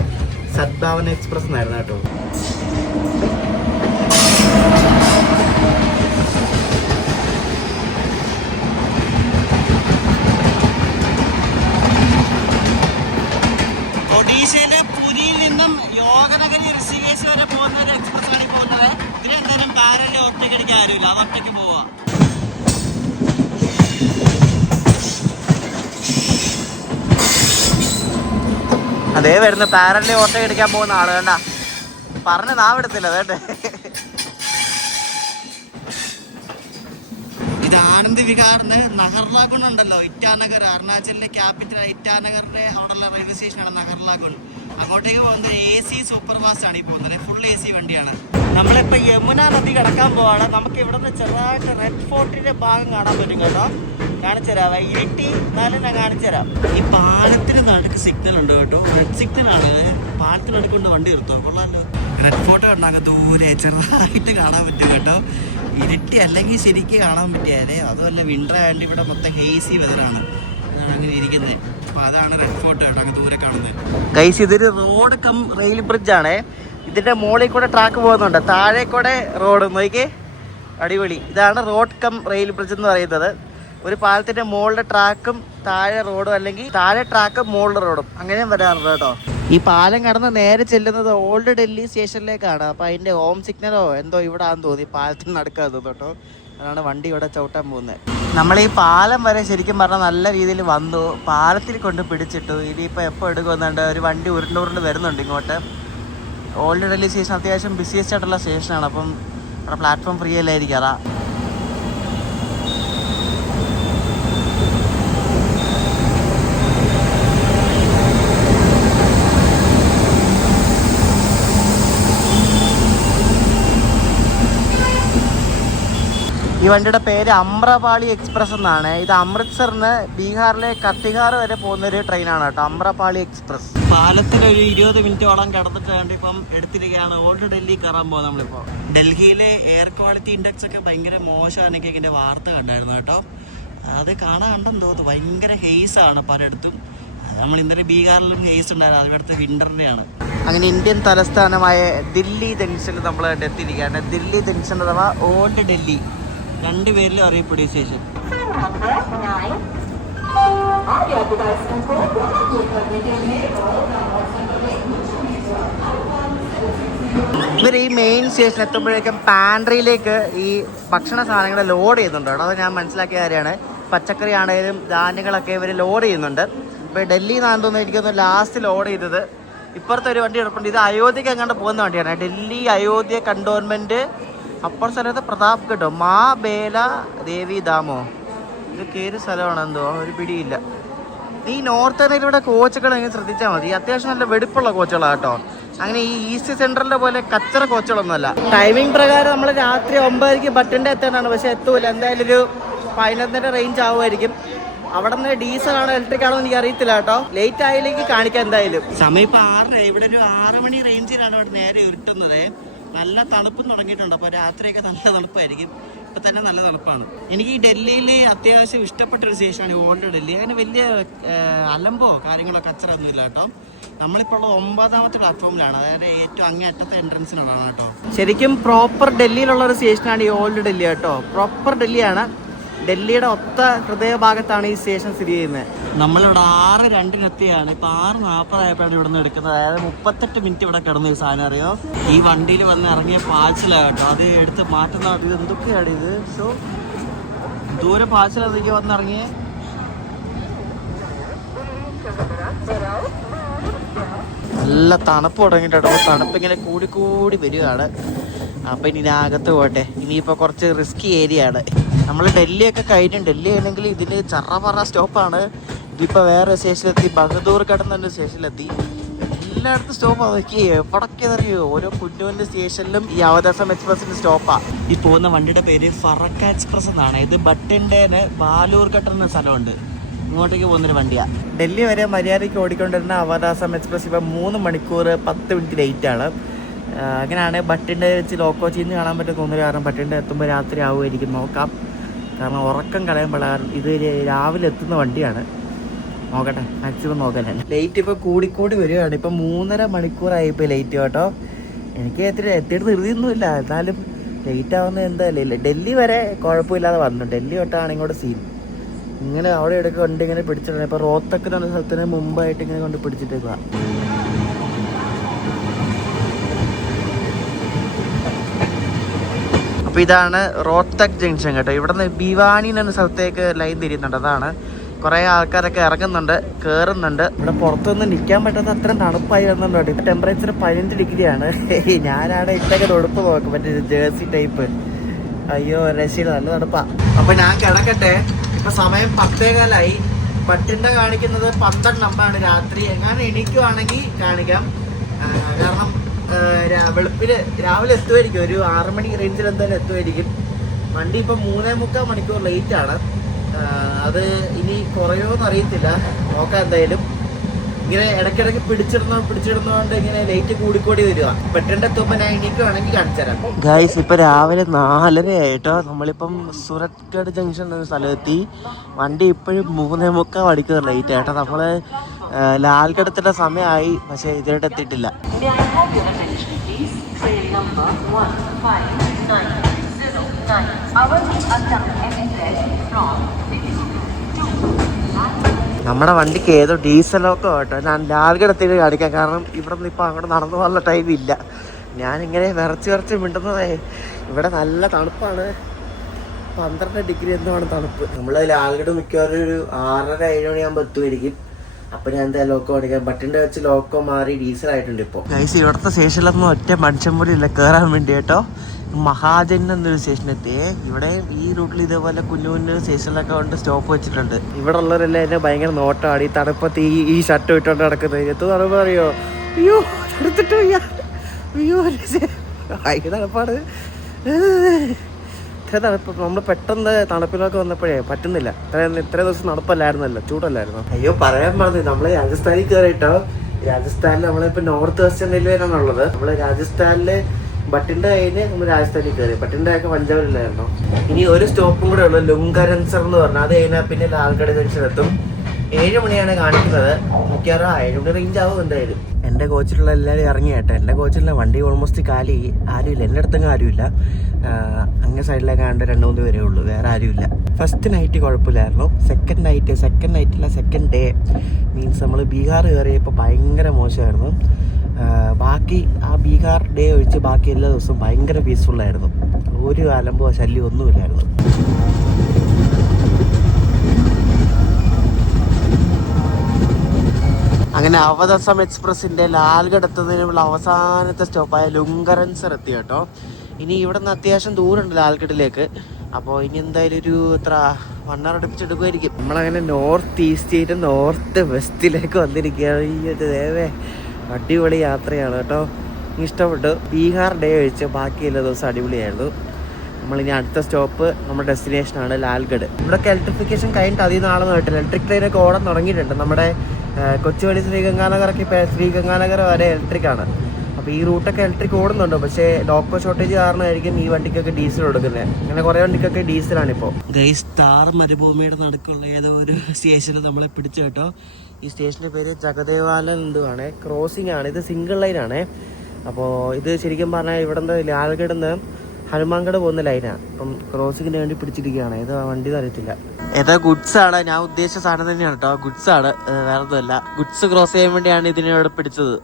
സദ്ഭാവന എക്സ്പ്രസ് എന്നായിരുന്നു കേട്ടോ. ഒഡീഷയിലെ പുരിയിൽ നിന്നും യോഗനഗരി ഋഷികേശ് വരെ പോകുന്ന ഒരു എക്സ്പ്രസ് ആണ് പോകുന്നത്. ഇതിന് എന്തായാലും പാരലിൽ ഒറ്റയ്ക്ക് അടിക്കാൻ ആരുമില്ല, അത് ഒറ്റയ്ക്ക് പോവാ. അതേ വരുന്ന പാരലിൽ ഓട്ടം അടിക്കാൻ പോകുന്ന ആള് വേണ്ട പറഞ്ഞ നാവെടുത്തില്ല അതേട്ടെ. ഇത് ആനന്ദ് വിഹാറിന് നഹർലാഗുൺ ഉണ്ടല്ലോ, ഇറ്റാനഗർ, അരുണാചലിലെ ക്യാപിറ്റൽ ഇറ്റാനഗറിന്റെ അവിടെയുള്ള റെയിൽവേ സ്റ്റേഷനാണ് നഹർലാഗുൺ. അങ്ങോട്ടേക്ക് പോകുന്നത് AC സൂപ്പർ ഫാസ്റ്റ് ആണ് ഈ പോകുന്നത്, ഫുൾ AC വണ്ടിയാണ്. നമ്മളിപ്പോൾ യമുന നദി കടക്കാൻ പോവാണ്. നമുക്ക് ഇവിടെ നിന്ന് ചെറുതായിട്ട് റെഡ് ഫോർട്ടിന്റെ ഭാഗം കാണാൻ പറ്റും കേട്ടോ. കാണിച്ചു തരാം, ഇരുട്ടി എന്നാലും ഞാൻ കാണിച്ചു തരാം. ഈ പാലത്തിന് നടുക്ക് സിഗ്നൽ ഉണ്ട് കേട്ടോ, റെഡ് സിഗ്നൽ ആണ്. പാലത്തിന് നടുക്ക് കൊണ്ട് വണ്ടി നിർത്തോ, കൊള്ളാമല്ലോ. റെഡ് ഫോർട്ട് കണ്ടാൽ ദൂരെ ചെറുതായിട്ട് കാണാൻ പറ്റും കേട്ടോ. ഇരുട്ടി അല്ലെങ്കിൽ ശരിക്കും കാണാൻ പറ്റിയാലേ, അതുമല്ല വിൻ്റർ ആയതുകൊണ്ട് ഇവിടെ മൊത്തം ഹേസി വെതറാണ്, അതാണ് അങ്ങനെ ഇരിക്കുന്നത്. അപ്പോൾ അതാണ് റെഡ് ഫോർട്ട് കേട്ടോ, അങ്ങ് ദൂരെ കാണുന്നത്. ഗൈസ്, ഇതൊരു റോഡ് കം റെയിൽ ബ്രിഡ്ജാണ്. ഇതിൻ്റെ മുകളിൽ കൂടെ ട്രാക്ക് പോകുന്നുണ്ട്, താഴെ കൂടെ റോഡ്. നോക്കിയേ, അടിപൊളി. ഇതാണ് റോഡ് കം റെയിൽ ബ്രിഡ്ജ് എന്ന് പറയുന്നത്. ഒരു പാലത്തിൻ്റെ മുകളിലെ ട്രാക്കും താഴെ റോഡും, അല്ലെങ്കിൽ താഴെ ട്രാക്കും മുകളിലെ റോഡും, അങ്ങനെയും വരാറുണ്ട് കേട്ടോ. ഈ പാലം കടന്ന് നേരെ ചെല്ലുന്നത് ഓൾഡ് ഡൽഹി സ്റ്റേഷനിലേക്കാണ്. അപ്പോൾ അതിൻ്റെ ഹോം സിഗ്നലോ എന്തോ ഇവിടെ ആണെന്ന് തോന്നി, പാലത്തിന് നടക്കാതെ കേട്ടോ. അതാണ് വണ്ടി ഇവിടെ ചവിട്ടാൻ പോകുന്നത്. നമ്മൾ ഈ പാലം വരെ ശരിക്കും പറഞ്ഞാൽ നല്ല രീതിയിൽ വന്നു, പാലത്തിൽ കൊണ്ട് പിടിച്ചിട്ടു. ഇനിയിപ്പോൾ എപ്പോൾ എടുക്കുന്നുണ്ട്, ഒരു വണ്ടി ഉരുണ്ട് വരുന്നുണ്ട് ഇങ്ങോട്ട്. ഓൾഡ് ഡൽഹി സ്റ്റേഷൻ അത്യാവശ്യം ബിസിയസ്റ്റ് ആയിട്ടുള്ള സ്റ്റേഷനാണ്, അപ്പം അവിടെ പ്ലാറ്റ്ഫോം ഫ്രീ അല്ലായിരിക്കും. അതാ ഈ വണ്ടിയുടെ പേര് അമ്രപാളി എക്സ്പ്രസ് എന്നാണ്. ഇത് അമൃത്സറിന് ബീഹാറിലെ കത്തിഹാർ വരെ പോകുന്ന ഒരു ട്രെയിനാണ് കേട്ടോ, അമ്രപാളി എക്സ്പ്രസ്. പാലത്തിലൊരു 20 മിനിറ്റോളം കടന്നിട്ട് വേണ്ടി ഇപ്പം എടുത്തിരിക്കുകയാണ്. ഓൾഡ് ഡൽഹി കയറാൻ പോകുന്നത് നമ്മളിപ്പോൾ. ഡൽഹിയിലെ എയർ ക്വാളിറ്റി ഇൻഡെക്സ് ഒക്കെ ഭയങ്കര മോശമാണെന്നൊക്കെ ഇതിൻ്റെ വാർത്ത കണ്ടായിരുന്നു കേട്ടോ. അത് കാണാൻ കണ്ടെന്ന് തോന്നുന്നു, ഭയങ്കര ഹെയ്സാണ് പലയിടത്തും. നമ്മൾ ഇന്നലെ ബീഹാറിലും ഹെയ്സ് ഉണ്ടായിരുന്നു, അതിവിടുത്തെ വിൻ്ററിൻ്റെയാണ്. അങ്ങനെ ഇന്ത്യൻ തലസ്ഥാനമായ ദില്ലി ജംഗ്ഷനിൽ നമ്മൾ എത്തിയിരിക്കുകയാണ്. ദില്ലി ജംഗ്ഷൻ അഥവാ ഓൾഡ് ഡൽഹി, രണ്ട് പേരിലും അറിയപ്പെടും സ്റ്റേഷൻ. ഇവർ ഈ മെയിൻ സ്റ്റേഷൻ എത്തുമ്പോഴേക്കും പാൻട്രിയിലേക്ക് ഈ ഭക്ഷണ സാധനങ്ങൾ ലോഡ് ചെയ്യുന്നുണ്ട് കേട്ടോ. അത് ഞാൻ മനസ്സിലാക്കിയ കാര്യമാണ്. പച്ചക്കറി ആണെങ്കിലും ധാന്യങ്ങളൊക്കെ ഇവർ ലോഡ് ചെയ്യുന്നുണ്ട്. ഇപ്പോൾ ഡൽഹിയിൽ നിന്നാണ് തോന്നുന്നു എനിക്കൊന്ന് ലാസ്റ്റ് ലോഡ് ചെയ്തത്. ഇപ്പുറത്തെ ഒരു വണ്ടി കിടപ്പുണ്ട്, ഇത് അയോധ്യക്ക് എങ്ങാണ്ട് പോകുന്ന വണ്ടിയാണ്. ഡൽഹി അയോധ്യ കണ്ടോൺമെൻറ്റ് അപ്പുറ സ്ഥലത്ത് പ്രതാപ് കേട്ടോ, മാ ബേല ദേവി ധാമോ, ഇതൊക്കെ ഏത് സ്ഥലമാണ് എന്തോ ഒരു പിടിയില്ല. ഈ നോർത്ത് ഇന്ത്യയിലൂടെ കോച്ചുകൾ എങ്ങനെ ശ്രദ്ധിച്ചാൽ മതി, അത്യാവശ്യം നല്ല വെടുപ്പുള്ള കോച്ചുകളാണ് കേട്ടോ. അങ്ങനെ ഈ ഈസ്റ്റ് സെൻട്രലിൻ്റെ പോലെ കച്ചറ കോച്ചുകളൊന്നുമല്ല. ടൈമിംഗ് പ്രകാരം നമ്മൾ രാത്രി 9:00 ബട്ടിൻ്റെ എത്താനാണ്, പക്ഷേ എത്തൂല. എന്തായാലും ഒരു 11:30 റേഞ്ച് ആവുമായിരിക്കും. അവിടെ നിന്ന് ഡീസൽ ആണോ ഇലക്ട്രിക് ആണോ എനിക്ക് അറിയത്തില്ല കേട്ടോ. ലേറ്റ് ആയില്ലെങ്കിൽ കാണിക്കാം എന്തായാലും. സമയം ഇപ്പോൾ 6:00, ഇവിടെ ഒരു 6 മണി റേഞ്ചിലാണ് ഇവിടെ നേരെ ഉരുട്ടുന്നത്. നല്ല തണുപ്പും തുടങ്ങിയിട്ടുണ്ട്, അപ്പോൾ രാത്രിയൊക്കെ നല്ല തണുപ്പായിരിക്കും. ഇപ്പം തന്നെ നല്ല തണുപ്പാണ്. എനിക്ക് ഈ ഡൽഹിയിൽ അത്യാവശ്യം ഇഷ്ടപ്പെട്ടൊരു സ്റ്റേഷനാണ് ഓൾഡ് ഡൽഹി. അങ്ങനെ വലിയ അലമ്പോ കാര്യങ്ങളോ കച്ചറ ഒന്നുമില്ല കേട്ടോ. നമ്മളിപ്പോൾ ഉള്ളത് 9ാമത്തെ പ്ലാറ്റ്ഫോമിലാണ്, അതായത് ഏറ്റവും അങ്ങേയറ്റത്തെ എൻട്രൻസിനാണ് കേട്ടോ. ശരിക്കും പ്രോപ്പർ ഡൽഹിയിലുള്ള ഒരു സ്റ്റേഷനാണ് ഈ ഓൾഡ് ഡൽഹി കേട്ടോ. പ്രോപ്പർ ഡൽഹിയാണ്. ഡൽഹിയുടെ ഒത്ത ഹൃദയഭാഗത്താണ് ഈ സ്റ്റേഷൻ സ്ഥിതി ചെയ്യുന്നത്. നമ്മളിവിടെ 6:02 എത്തിയാണ്. ഇപ്പൊ 6:40 ഇവിടെ നിന്ന് എടുക്കുന്നത്. അതായത് 38 മിനിറ്റ് ഇവിടെ കിടന്നു. ഈ സാധനം അറിയോ, ഈ വണ്ടിയിൽ വന്ന് ഇറങ്ങിയ പാച്ചിലാണ് കേട്ടോ. അത് എടുത്ത് മാറ്റുന്ന ഇത് എന്തൊക്കെയാണ് ഇത്. സോ ദൂരെ പാച്ചിലൊക്കെ വന്നിറങ്ങിയ നല്ല തണുപ്പ് തുടങ്ങിയിട്ടോ. തണുപ്പ് ഇങ്ങനെ കൂടി വരികയാണ്. അപ്പം ഇനി ഇതിനകത്ത് പോട്ടെ. ഇനിയിപ്പോൾ കുറച്ച് റിസ്കി ഏരിയ ആണ്. നമ്മൾ ഡൽഹിയൊക്കെ കഴിഞ്ഞു. ഡൽഹി ആണെങ്കിൽ ഇതിന് ചറപറ സ്റ്റോപ്പാണ്. ഇതിപ്പോൾ വേറെ സ്റ്റേഷനിലെത്തി, ബഹദൂർ കടന്നൊരു സ്റ്റേഷനിലെത്തി. എല്ലായിടത്തും സ്റ്റോപ്പാണ്. നോക്കി എവിടൊക്കെ അറിയോ, ഓരോ കുന്നുവിൻ്റെ സ്റ്റേഷനിലും ഈ അവതാസം എക്സ്പ്രസിൻ്റെ സ്റ്റോപ്പാണ്. ഈ പോകുന്ന വണ്ടിയുടെ പേര് ഫറക്ക എക്സ്പ്രസ് എന്നാണ്. ഇത് ബട്ടിൻ്റെ ബാലൂർ കട്ടർ എന്ന സ്ഥലമുണ്ട്, ഇങ്ങോട്ടേക്ക് പോകുന്നൊരു വണ്ടിയാണ്. ഡൽഹി വരെ മര്യാദയ്ക്ക് ഓടിക്കൊണ്ടിരുന്ന അവതാസം എക്സ്പ്രസ് ഇപ്പം 3 മണിക്കൂർ 10 മിനിറ്റ് ലേറ്റാണ്. അങ്ങനെയാണ് ബട്ടിൻ്റെ വെച്ച് ലോക്കോ ചെയ്യുന്ന കാണാൻ പറ്റും തോന്നുന്നത്. കാരണം ബട്ടിൻ്റെ എത്തുമ്പോൾ രാത്രി ആവുമായിരിക്കും, നോക്കാം. കാരണം ഉറക്കം കളയുമ്പോൾ ഇത് രാവിലെ എത്തുന്ന വണ്ടിയാണ്. നോക്കട്ടെ, മാക്സിമം നോക്കാൻ. ലേറ്റ് ഇപ്പോൾ കൂടിക്കൂടി വരികയാണ്. ഇപ്പം 3.5 മണിക്കൂറായി ഇപ്പോൾ ലേറ്റ് കേട്ടോ. എനിക്ക് എത്തിയിട്ട് ധൃതിയൊന്നുമില്ല, എന്നാലും ലേറ്റ് ആവുന്നത് എന്തായാലും. ഡൽഹി വരെ കുഴപ്പമില്ലാതെ വന്നു. ഡൽഹി തൊട്ടാണ് ഇങ്ങോട്ട് സീൻ. ഇങ്ങനെ അവിടെ ഇടയ്ക്ക് കൊണ്ട് ഇങ്ങനെ പിടിച്ചിട്ടുണ്ട്. ഇപ്പോൾ റോത്തക്ക് എന്ന സ്ഥലത്തിന് മുമ്പായിട്ട് ഇങ്ങനെ കൊണ്ട് പിടിച്ചിട്ടേക്കുക. അപ്പോൾ ഇതാണ് റോത്തക് ജംഗ്ഷൻ കേട്ടോ. ഇവിടെ നിന്ന് ഭിവാനി എന്ന സ്ഥലത്തേക്ക് ലൈൻ തിരിയുന്നുണ്ട്. അതാണ് കുറേ ആൾക്കാരൊക്കെ ഇറങ്ങുന്നുണ്ട്, കയറുന്നുണ്ട്. ഇവിടെ പുറത്തൊന്നും നിൽക്കാൻ പറ്റാത്ത അത്രയും തണുപ്പായി വരുന്നുണ്ട്. ഇപ്പം ടെമ്പറേച്ചർ 15 ഡിഗ്രിയാണ്. ഞാനാണ് ഇട്ടൊക്കെ ഉടുപ്പ് നോക്കും, മറ്റേ ജേഴ്സി ടൈപ്പ്. അയ്യോ രക്ഷയില്ല, നല്ല തണുപ്പാ. അപ്പം ഞാൻ കിടക്കട്ടെ. ഇപ്പം സമയം 10:15. പട്ടിൻ്റെ കാണിക്കുന്നത് 12 രാത്രി. എങ്ങനെ എണീക്കുവാണെങ്കിൽ കാണിക്കാം. കാരണം വെളുപ്പിന് രാവിലെ എത്തുമായിരിക്കും, ഒരു 6 മണി റേഞ്ചിൽ എന്തായാലും എത്തുമായിരിക്കും. വണ്ടി ഇപ്പം 3.25 മണിക്കൂർ ലേറ്റാണ്. അത് ഇനി കുറയുമോയെന്ന് അറിയത്തില്ല, നോക്കാം എന്തായാലും. ഇങ്ങനെ ഇടയ്ക്കിടയ്ക്ക് പിടിച്ചിടുന്നതുകൊണ്ട് ഇങ്ങനെ ലേറ്റ് കൂടിക്കൂടി വരിക. പെട്ടെന്ന് എത്തുമ്പോൾ ഞാൻ എണീക്കുവാണെങ്കിൽ കാണിച്ചു തരാം. ഗൈസ് ഇപ്പം രാവിലെ 4:30 ആയിട്ടോ. നമ്മളിപ്പം സൂരത്ഗഡ് ജംഗ്ഷൻ എന്ന സ്ഥലത്തെത്തി. വണ്ടി ഇപ്പോഴും 3.25 മണിക്കൂർ ലേറ്റ് ആയിട്ടോ. നമ്മൾ ലാൽഗഡത്തിന്റെ സമയമായി, പക്ഷെ ഇതുവരെ എത്തിയിട്ടില്ല. നമ്മുടെ വണ്ടിക്ക് ഏതോ ഡീസലൊക്കെ കേട്ടോ. ഞാൻ ലാൽഗഡത്തിൽ കാണിക്കാം, കാരണം ഇവിടെ നിന്ന് ഇപ്പം അങ്ങോട്ട് നടന്നു പോകാനുള്ള ടൈം ഇല്ല. ഞാനിങ്ങനെ വിറച്ച് മിണ്ടുന്നതേ. ഇവിടെ നല്ല തണുപ്പാണ്, 12 ഡിഗ്രി എന്താണ് തണുപ്പ്. നമ്മൾ ലാൽഗഡ് മിക്കവാറും ഒരു 6:30-7 മണിയാകുമ്പോൾ എത്തുമായിരിക്കും. അപ്പം ഞാൻ എന്താ ലോക്കോ കാണിക്കാം. ബട്ടിൻ്റെ വെച്ച് ലോക്കോ മാറി ഡീസലായിട്ടുണ്ട് ഇപ്പോൾ. ഗൈസ് ഇവിടുത്തെ സ്റ്റേഷനിലൊന്നും ഒറ്റ മനുഷ്യൻ പോലും ഇല്ല കയറാൻ വേണ്ടി കേട്ടോ. മഹാജൻ എന്നൊരു സ്റ്റേഷനെത്തിയേ. ഇവിടെ ഈ റൂട്ടിൽ ഇതേപോലെ കുഞ്ഞു സ്റ്റേഷനിലൊക്കെ കൊണ്ട് സ്റ്റോപ്പ് വെച്ചിട്ടുണ്ട്. ഇവിടെ ഉള്ളവരെല്ലാം എന്നെ ഭയങ്കര നോട്ടമാണ്. ഈ തണുപ്പത്ത് ഈ ഷർട്ട് ഇട്ടുകൊണ്ട് നടക്കുന്നത്. എത്ര തണുപ്പ് അറിയോ? അയ്യോ എടുത്തിട്ട് വയ്യ. അയ്യോ ഭയങ്കര തണുപ്പാണ്. ഇത്ര തണുപ്പ് നമ്മൾ പെട്ടെന്ന് തണുപ്പിലൊക്കെ വന്നപ്പോഴേ പറ്റുന്നില്ല. ഇത്ര ദിവസം തണുപ്പല്ലായിരുന്നല്ലോ, ചൂടല്ലായിരുന്നു. അയ്യോ പറയാൻ പറഞ്ഞത്, നമ്മൾ രാജസ്ഥാനിൽ കയറിയിട്ടോ. രാജസ്ഥാനിൽ നമ്മളിപ്പോൾ നോർത്ത് വെസ്റ്റേൺ റെയിൽവേയിലാണുള്ളത്. നമ്മൾ രാജസ്ഥാനില് ബട്ടിൻ്റെ കഴിഞ്ഞ് നമ്മൾ രാജസ്ഥാനിൽ കയറി. ബട്ടിൻ്റെ ഒക്കെ പഞ്ചാബിലായിരുന്നു. ഇനി ഒരു സ്റ്റോപ്പും കൂടെ ഉള്ളു, ലുങ്കരൻസർ എന്ന് പറഞ്ഞാൽ. അത് കഴിഞ്ഞാൽ പിന്നെ ലാൽഗഡ് ജംഗ്ഷൻ എത്തും. 7 മണിയാണ് കാണിക്കുന്നത്. മിക്കവാറും 7 മണി റേഞ്ച് ആവും എന്തായാലും. എൻ്റെ കോച്ചിലുള്ള എല്ലാവരും ഇറങ്ങി കേട്ടോ. എൻ്റെ കോച്ചിലുള്ള വണ്ടി ഓൾമോസ്റ്റ് കാലി. ആരുമില്ല, എൻ്റെ അടുത്തെങ്കിലും ആരുമില്ല. അങ്ങ് സൈഡിലേക്ക് ആണ്ട് 2-3 പേരേ ഉള്ളൂ, വേറെ ആരുമില്ല. ഫസ്റ്റ് നൈറ്റ് കുഴപ്പമില്ലായിരുന്നു. സെക്കൻഡ് ഡേ മീൻസ് നമ്മൾ ബീഹാർ കയറിയപ്പോൾ ഭയങ്കര മോശമായിരുന്നു. ബാക്കി ആ ബീഹാർ ഡേ ഒഴിച്ച് ബാക്കി എല്ലാ ദിവസവും ഭയങ്കര പീസ്ഫുള്ളായിരുന്നു. ഒരു അലമ്പോ ശല്യം ഒന്നുമില്ലായിരുന്നു. അങ്ങനെ അവതാസം എക്സ്പ്രസിൻ്റെ ലാൽഗഡ് എത്തുന്നതിനുള്ള അവസാനത്തെ സ്റ്റോപ്പായ ലുങ്കരൻസർ എത്തി കേട്ടോ. ഇനി ഇവിടെ നിന്ന് അത്യാവശ്യം ദൂരമുണ്ട് ലാൽഗഡിലേക്ക്. അപ്പോൾ ഇനി എന്തായാലും ഒരു 1 hour അടുപ്പിച്ചെടുക്കുമായിരിക്കും. നമ്മളങ്ങനെ നോർത്ത് ഈസ്റ്റ് നോർത്ത് വെസ്റ്റിലേക്ക് വന്നിരിക്കുകയാണ്. ഈ ദേവേ അടിപൊളി യാത്രയാണ് കേട്ടോ, ഇഷ്ടപ്പെട്ടു. ബീഹാർ ഡേ ഒഴിച്ച് ബാക്കി എല്ലാ ദിവസവും അടിപൊളിയായിരുന്നു. നമ്മളിനി അടുത്ത സ്റ്റോപ്പ് നമ്മുടെ ഡെസ്റ്റിനേഷനാണ് ലാൽഗഡ്. ഇവിടെയൊക്കെ ഇലക്ട്രിഫിക്കേഷൻ കഴിഞ്ഞിട്ട് അധികം നാളെ നോയിട്ടില്ല. ഇലക്ട്രിക് ട്രെയിനൊക്കെ ഓടാൻ തുടങ്ങിയിട്ടുണ്ട്. നമ്മുടെ കൊച്ചുവേളി ശ്രീഗംഗാനഗറൊക്കെ ഇപ്പോൾ ശ്രീഗംഗാനഗർ വരെ ഇലക്ട്രിക്കാണ്. അപ്പോൾ ഈ റൂട്ടൊക്കെ ഇലക്ട്രിക് ഓടുന്നുണ്ട്. പക്ഷേ ലോക്കോ ഷോർട്ടേജ് കാരണമായിരിക്കും ഈ വണ്ടിക്കൊക്കെ ഡീസൽ കൊടുക്കുന്നത്. അങ്ങനെ കുറേ വണ്ടിക്കൊക്കെ ഡീസലാണിപ്പോൾ. ഗൈസ് താർ മരുഭൂമിയുടെ നടുക്കുള്ള ഏതോ ഒരു സ്റ്റേഷനിൽ നമ്മളെ പിടിച്ചു കേട്ടോ. ഈ സ്റ്റേഷൻ്റെ പേര് ജഗദേവാലൻ എന്തുവാണ്, ക്രോസിംഗ് ആണ്. ഇത് സിംഗിൾ ലൈനാണ്. അപ്പോൾ ഇത് ശരിക്കും പറഞ്ഞാൽ ഇവിടെ നിന്ന് ലാൽഗഡിൽ നിന്ന് ഹനുമാൻഗഡ് പോകുന്ന ലൈനാണ്. അപ്പം ക്രോസിങ്ങിന് വേണ്ടി പിടിച്ചിരിക്കുകയാണ്. ഏതാ വണ്ടി അറിയത്തില്ല. ഏതാ ഗുഡ്സ് ആണ്. ഞാൻ ഉദ്ദേശിച്ച സാധനം തന്നെയാണ് കേട്ടോ. ഗുഡ്സ് ആണ്, വേറെ ഒന്നുമല്ല. ഗുഡ്സ് ക്രോസ് ചെയ്യാൻ വേണ്ടിയാണ് ഇതിനിവിടെ പിടിച്ചത്.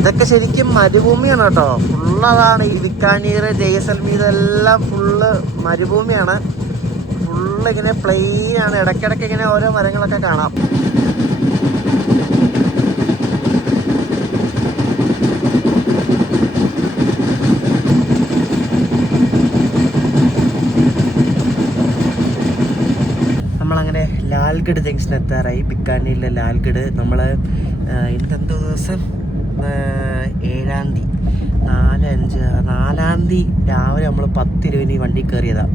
ഇതൊക്കെ ശരിക്കും മരുഭൂമിയാണ് കേട്ടോ. ഫുള്ളതാണ് ഈ ബിക്കാനീർ, ജയ്സൽമീർ എല്ലാം ഫുള്ള് മരുഭൂമിയാണ്. ഫുള്ള് ഇങ്ങനെ പ്ലെയിൻ ആണ്. ഇടയ്ക്കിടയ്ക്ക് ഇങ്ങനെ ഓരോ മരങ്ങളൊക്കെ കാണാം. നമ്മളങ്ങനെ ലാൽഗഡ് ജംഗ്ഷൻ എത്താറായി. ബിക്കാനീരിലെ ലാൽഗഡ്. നമ്മൾ ഇന്നെന്തോ ദിവസം 7-ാം തീയതി 4-5 രാവിലെ നമ്മൾ 10:20 വണ്ടി കയറിയതാണ്.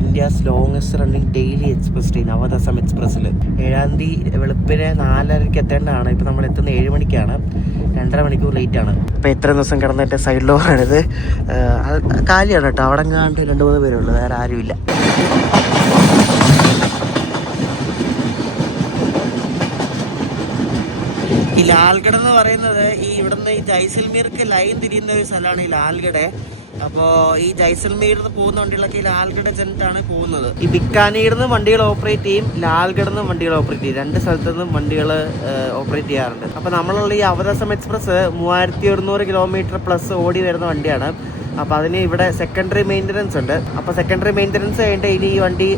India's longest running daily express train അവധസം എക്സ്പ്രസ്സിൽ 7-ാം തീയതി വെളുപ്പിന് 4:30 എത്തേണ്ടതാണ്. ഇപ്പം നമ്മൾ എത്തുന്ന 7 മണിക്കാണ്. 2.5 മണിക്കൂർ ലേറ്റാണ്. ഇപ്പം എത്ര ദിവസം കിടന്നിട്ട് സൈഡിലോറാണിത്. കാലിയാണ് കേട്ടോ. അവിടെ കണ്ട് 2-3 പേരേ ഉള്ളൂ, വേറെ ആരുമില്ല. ഈ ലാൽഗഡ് എന്ന് പറയുന്നത് ഈ ഇവിടുന്ന് ഈ ജയ്സൽമീർക്ക് ലൈൻ തിരിയുന്ന ഒരു സ്ഥലമാണ് ഈ ലാൽഗഡ്. അപ്പോൾ ഈ ജയ്സൽമീരിൽ നിന്ന് പോകുന്ന വണ്ടികളൊക്കെ ഈ ലാൽഗഡ് ചെന്നിട്ടാണ് പോകുന്നത്. ഈ ബിക്കാനീരിൽ നിന്ന് വണ്ടികൾ ഓപ്പറേറ്റ് ചെയ്യും, ലാൽഗഡിൽ നിന്നും വണ്ടികൾ ഓപ്പറേറ്റ് ചെയ്യും. 2 സ്ഥലത്തു നിന്നും വണ്ടികൾ ഓപ്പറേറ്റ് ചെയ്യാറുണ്ട്. അപ്പോൾ നമ്മളുള്ള ഈ അവധസം എക്സ്പ്രസ് 3100 കിലോമീറ്റർ പ്ലസ് ഓടി വരുന്ന വണ്ടിയാണ്. അപ്പോൾ അതിന് ഇവിടെ സെക്കൻഡറി മെയിൻ്റനൻസ് ഉണ്ട്. അപ്പോൾ സെക്കൻഡറി മെയിൻ്റനൻസ് കഴിഞ്ഞിട്ട് ഇനി ഈ വണ്ടി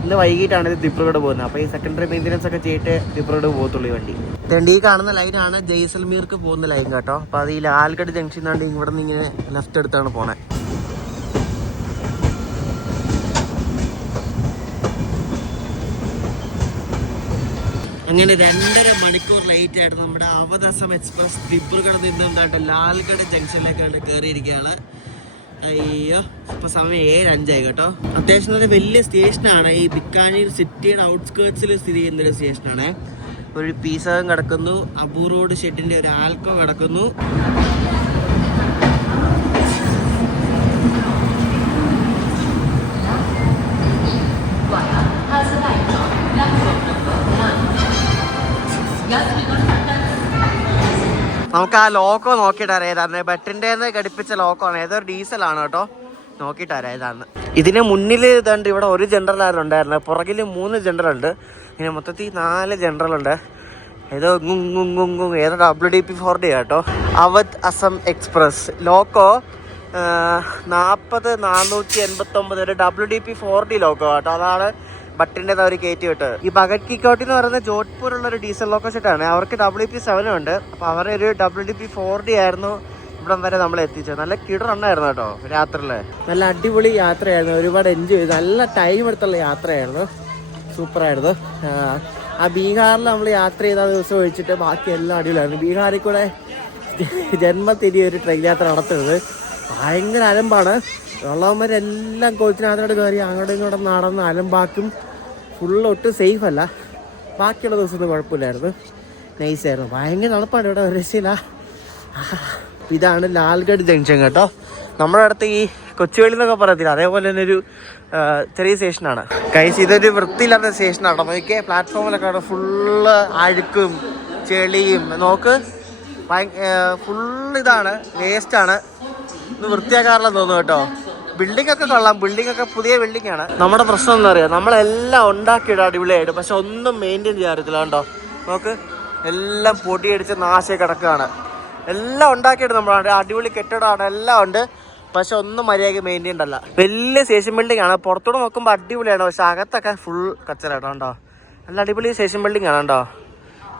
ഇന്ന് വൈകിട്ടാണ് ഇത് ദിബ്രുഗഡ് പോകുന്നത്. അപ്പോൾ ഈ സെക്കൻഡറി മെയിൻ്റനൻസ് ഒക്കെ ചെയ്തിട്ട് ദിബ്രുഗഡ് പോകത്തുള്ളൂ ഈ വണ്ടി. ഈ കാണുന്ന ലൈനാണ് ജയ്സൽമീർക്ക് പോകുന്ന ലൈൻ കേട്ടോ. അപ്പോൾ അത് ഈ ലാൽഗഡ് ജംഗ്ഷൻ ആണ്ട് ഇവിടെ നിന്ന് ഇങ്ങനെ ലെഫ്റ്റ് എടുത്താണ് പോണേ. അങ്ങനെ 2.5 മണിക്കൂർ ലേറ്റ് ആയിട്ട് നമ്മുടെ അവധസം എക്സ്പ്രസ് ദിബ്രുഗഡ് നിന്ന് എന്തായിട്ട് ലാൽഗഡ് ജംഗ്ഷനിലേക്ക് കയറിയിരിക്കുകയാണ്. അയ്യോ, ഇപ്പൊ സമയം 7:05 കേട്ടോ. അത്യാവശ്യം നല്ല വലിയ സ്റ്റേഷനാണ്. ഈ ബിക്കാനീർ സിറ്റിയുടെ ഔട്ട്സ്കേർട്സിൽ സ്ഥിതി ചെയ്യുന്ന ഒരു സ്റ്റേഷനാണ്. ഒരു പീസകം കിടക്കുന്നു, അബു റോഡ് ഷെഡിന്റെ ഒരു ആൽക്കോ കിടക്കുന്നു. നമുക്ക് ആ ലോക്കോ നോക്കിയിട്ടറിയാം ഏതാന്ന്. ബെറ്റിൻ്റെ ഘടിപ്പിച്ച ലോക്കോ ആണ്. ഏതൊരു ഡീസലാണ് കേട്ടോ. നോക്കിയിട്ടറിയാം ഏതാന്ന്. ഇതിന് മുന്നിൽ ഇതുണ്ട്. ഇവിടെ ഒരു ജനറൽ ആയിരുന്നു ഉണ്ടായിരുന്നത്. പുറകിൽ 3 ജനറൽ ഉണ്ട്. ഇങ്ങനെ മൊത്തത്തിൽ 4 ജനറൽ ഉണ്ട്. ഏതോ ഏതോ WDP4D കേട്ടോ. അവധ് അസം എക്സ്പ്രസ് ലോക്കോ 40489 ഒരു WDP4D ലോക്കോ കേട്ടോ. അതാണ് ബട്ടിൻ്റെ അവർ കയറ്റി വിട്ടത്. ഈ ഭഗത് കിക്കൗട്ടി എന്ന് പറയുന്നത് ജോധ്പൂരുള്ള ഒരു ഡീസൽ ലോക്കോ സെറ്റാണ്. അവർക്ക് WP7 ഉണ്ട്. അപ്പോൾ അവരെ ഒരു WDP4D ആയിരുന്നു ഇവിടം വരെ നമ്മൾ എത്തിച്ചത്. നല്ല കിടറണ്ണായിരുന്നു കേട്ടോ. രാത്രിയിൽ നല്ല അടിപൊളി യാത്രയായിരുന്നു. ഒരുപാട് എൻജോയ് ചെയ്തു. നല്ല ടൈം എടുത്തുള്ള യാത്രയായിരുന്നു. സൂപ്പറായിരുന്നു. ആ ബീഹാറിൽ നമ്മൾ യാത്ര ചെയ്ത ദിവസം ഒഴിച്ചിട്ട് ബാക്കി എല്ലാം അടിപൊളിയായിരുന്നു. ബീഹാറിൽ കൂടെ ജന്മത്തിരി ഒരു ട്രെയിൻ യാത്ര നടത്തുന്നത് ഭയങ്കര അലമ്പാണ്. ഉള്ളവന്മാരെല്ലാം കോച്ചിനകത്തോട് കയറി അങ്ങോട്ടും ഇങ്ങോട്ടും നടന്ന് അലമ്പാക്കും. ഫുള്ള് ഒട്ടും സേഫ് അല്ല. ബാക്കിയുള്ള ദിവസമൊന്നും കുഴപ്പമില്ലായിരുന്നു. നൈസായിരുന്നു. ഭയങ്കര തണുപ്പാണ് ഇവിടെ, ഒരു രക്ഷയില്ല. ഇതാണ് ലാൽഗഡ് ജംഗ്ഷൻ കേട്ടോ. നമ്മുടെ അടുത്ത് ഈ കൊച്ചുവേളി എന്നൊക്കെ പറയത്തില്ല, അതേപോലെ തന്നെ ഒരു ചെറിയ സ്റ്റേഷനാണ്. കൈസ് ഇതൊരു വൃത്തിയില്ലാത്ത സ്റ്റേഷനാണ്. നോക്കിയേ പ്ലാറ്റ്ഫോമിലൊക്കെ ഫുള്ള് അഴുക്കും ചെളിയും. നോക്ക് ഫുള്ള് ഇതാണ്, വേസ്റ്റാണ്. ഇത് വൃത്തിയാക്കാറില്ലെന്ന് തോന്നുന്നു കേട്ടോ. ബിൽഡിംഗ് ഒക്കെ കൊള്ളാം. ബിൽഡിംഗ് ഒക്കെ പുതിയ ബിൽഡിംഗ് ആണ്. നമ്മുടെ പ്രശ്നം എന്താ പറയുക, നമ്മളെല്ലാം ഉണ്ടാക്കിയിടും അടിപൊളിയായിട്ട്, പക്ഷെ ഒന്നും മെയിൻറ്റെയിൻ ചെയ്യാറില്ല കേട്ടോ. നോക്ക് എല്ലാം പൊടിയടിച്ച് നാശമായി കിടക്കുകയാണ്. എല്ലാം ഉണ്ടാക്കിയിട്ട് നമ്മളാണ്, അടിപൊളി കെട്ടിടമാണ്, എല്ലാം ഉണ്ട്, പക്ഷെ ഒന്നും മര്യാദയ്ക്ക് മെയിൻറ്റെയിൻ അല്ല. വലിയ സ്റ്റേഷൻ ബിൽഡിംഗ് ആണ്. പുറത്തോട്ട് നോക്കുമ്പോൾ അടിപൊളിയാണ്, പക്ഷെ അകത്തൊക്കെ ഫുൾ കച്ചറാട്ടോ. കണ്ടോ, നല്ല അടിപൊളി സ്റ്റേഷൻ ബിൽഡിംഗ് ആണ് കേട്ടോ.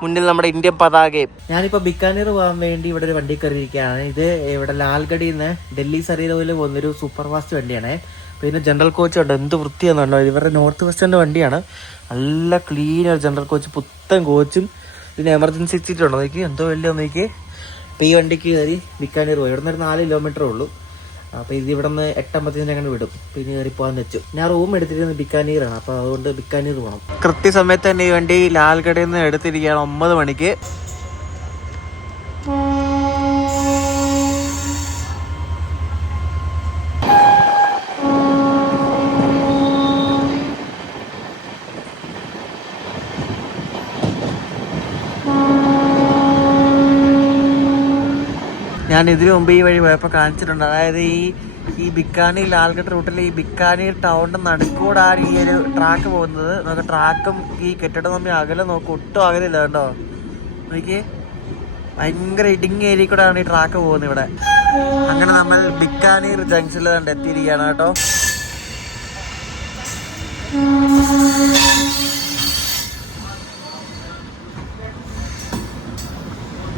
മുന്നിൽ നമ്മുടെ ഇന്ത്യൻ പതാകയും. ഞാനിപ്പോൾ ബിക്കാനീർ പോകാൻ വേണ്ടി ഇവിടെ ഒരു വണ്ടി കയറിയിരിക്കുകയാണ്. ഇത് ഇവിടെ ലാൽഗഡിയിൽ നിന്ന് ഡൽഹി സരീറോയിൽ പോകുന്നൊരു സൂപ്പർ ഫാസ്റ്റ് വണ്ടിയാണ്. പിന്നെ ജനറൽ കോച്ച് ഉണ്ട്. എന്ത് വൃത്തിയാണെന്നുണ്ടോ, ഇവരുടെ നോർത്ത് വെസ്റ്റേണിൻ്റെ വണ്ടിയാണ്. നല്ല ക്ലീൻ ഒരു ജനറൽ കോച്ച്, പുത്തൻ കോച്ചും. പിന്നെ എമർജൻസി സീറ്റ് ഉണ്ടോ നോക്കി, എന്തോ വലിയ നോക്കി. അപ്പോൾ ഈ വണ്ടിക്ക് കയറി ബിക്കാനീർ പോയി. ഇവിടെ നിന്ന് ഒരു 4 കിലോമീറ്ററേ ഉള്ളൂ. അപ്പോൾ ഇത് ഇവിടെ നിന്ന് 8:50 അങ്ങനെ വിടും. പിന്നെ കയറി പോകാൻ വെച്ചു. ഞാൻ റൂം എടുത്തിരുന്നത് ബിക്കാനീറാണ്, അപ്പോൾ അതുകൊണ്ട് ബിക്കാനീർ പോകണം. കൃത്യസമയത്ത് തന്നെ ഈ വണ്ടി ലാൽഗഡിൽ നിന്ന് എടുത്തിരിക്കുകയാണ് 9 മണിക്ക്. ഞാൻ ഇതിനു മുമ്പ് ഈ വഴി പോയപ്പോൾ കാണിച്ചിട്ടുണ്ട്. അതായത് ഈ ബിക്കാനീർ ലാൽഗഡ് റൂട്ടിൽ ഈ ബിക്കാനീർ ടൗണിൻ്റെ നടുക്കൂടാണ് ഈ ഒരു ട്രാക്ക് പോകുന്നത്. നമുക്ക് ട്രാക്കും ഈ കെട്ടിടം തമ്മിൽ അകലെ നോക്കും, ഒട്ടും അകലില്ല കേട്ടോ. എനിക്ക് ഭയങ്കര ഇടുങ്ങിയ ഏരിയ കൂടെയാണ് ഈ ട്രാക്ക് പോകുന്നത് ഇവിടെ. അങ്ങനെ നമ്മൾ ബിക്കാനീർ ജംഗ്ഷനിൽ കണ്ട് എത്തിയിരിക്കുകയാണ് കേട്ടോ.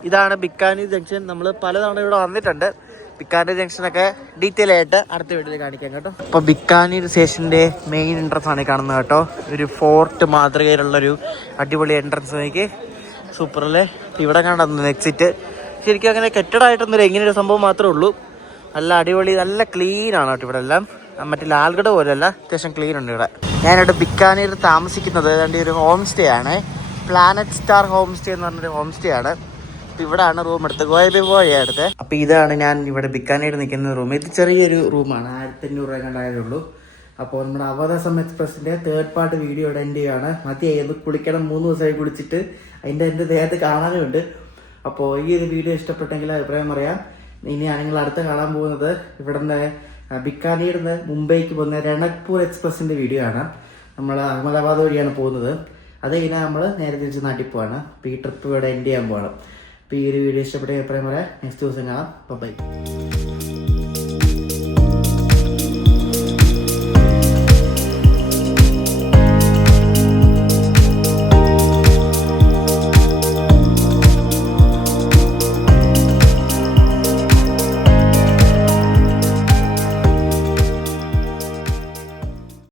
ഇതാണ് ബിക്കാനീർ ജംഗ്ഷൻ. നമ്മൾ പലതവണ ഇവിടെ വന്നിട്ടുണ്ട്. ബിക്കാനീർ ജംഗ്ഷനൊക്കെ ഡീറ്റെയിൽ ആയിട്ട് അടുത്ത വീഡിയോയിൽ കാണിക്കാം കേട്ടോ. അപ്പോൾ ബിക്കാനീർ സ്റ്റേഷൻ്റെ മെയിൻ എൻട്രൻസ് ആണ് കാണുന്നത് കേട്ടോ. ഒരു ഫോർട്ട് മാതൃകയിലുള്ളൊരു അടിപൊളി എൻട്രൻസ്. എനിക്ക് സൂപ്പറല്ലേ. ഇവിടെ കണ്ടെന്നു എക്സിറ്റ്. ശരിക്കും അങ്ങനെ കെട്ടിടമായിട്ടൊന്നുമില്ല, ഇങ്ങനെ ഒരു സംഭവം മാത്രമേ ഉള്ളൂ. നല്ല അടിപൊളി, നല്ല ക്ലീൻ ആണ് കേട്ടോ ഇവിടെ എല്ലാം. മറ്റേ ലാൽഗഡ് പോലെയല്ല, അത്യാവശ്യം ക്ലീൻ ഉണ്ട് ഇവിടെ. ഞാനിവിടെ ബിക്കാനീർ താമസിക്കുന്നത് ഏതാണ്ട് ഒരു ഹോം സ്റ്റേ ആണ്. പ്ലാനറ്റ് സ്റ്റാർ ഹോം സ്റ്റേ എന്ന് പറഞ്ഞൊരു ഹോം സ്റ്റേ ആണ്. ഇവിടാണ് റൂം എടുത്തത്, ഗോയബി പോയാണ് എടുത്തത്. അപ്പോൾ ഇതാണ് ഞാൻ ഇവിടെ ബിക്കാനീർ നിൽക്കുന്ന റൂം. ഇത് ചെറിയൊരു റൂമാണ്, 1500 രൂപ കണ്ടായുള്ളൂ. അപ്പോൾ നമ്മുടെ അവതാസം എക്സ്പ്രസിൻ്റെ 3rd പാർട്ട് വീഡിയോ ഇവിടെ എൻ്റെ ആണ്. മതിയായി കുളിക്കണം, 3 ദിവസമായി കുളിച്ചിട്ട് എൻ്റെ ദേഹത്ത് കാണാനുമുണ്ട്. അപ്പോൾ ഈ ഒരു വീഡിയോ ഇഷ്ടപ്പെട്ടെങ്കിൽ അഭിപ്രായം പറയാം. ഇനിയാണെങ്കിൽ അടുത്ത് കാണാൻ പോകുന്നത് ഇവിടുന്ന് ബിക്കാനീർ നിന്ന് മുംബൈക്ക് പോകുന്ന രണക്പൂർ എക്സ്പ്രസിൻ്റെ വീഡിയോ ആണ്. നമ്മൾ അഹമ്മദാബാദ് വഴിയാണ് പോകുന്നത്. അത് കഴിഞ്ഞാൽ നമ്മൾ നേരെ തിരിച്ച് നാട്ടിൽ പോവാണ്. അപ്പോൾ ഈ ട്രിപ്പ് ഇവിടെ എൻ്റെ ചെയ്യാൻ പോകണം. അപ്പോൾ ഈ ഒരു വീഡിയോ ഇഷ്ടപ്പെട്ട അഭിപ്രായം പറയാം. നെക്സ്റ്റ് ദിവസം കാണാം. ബൈ.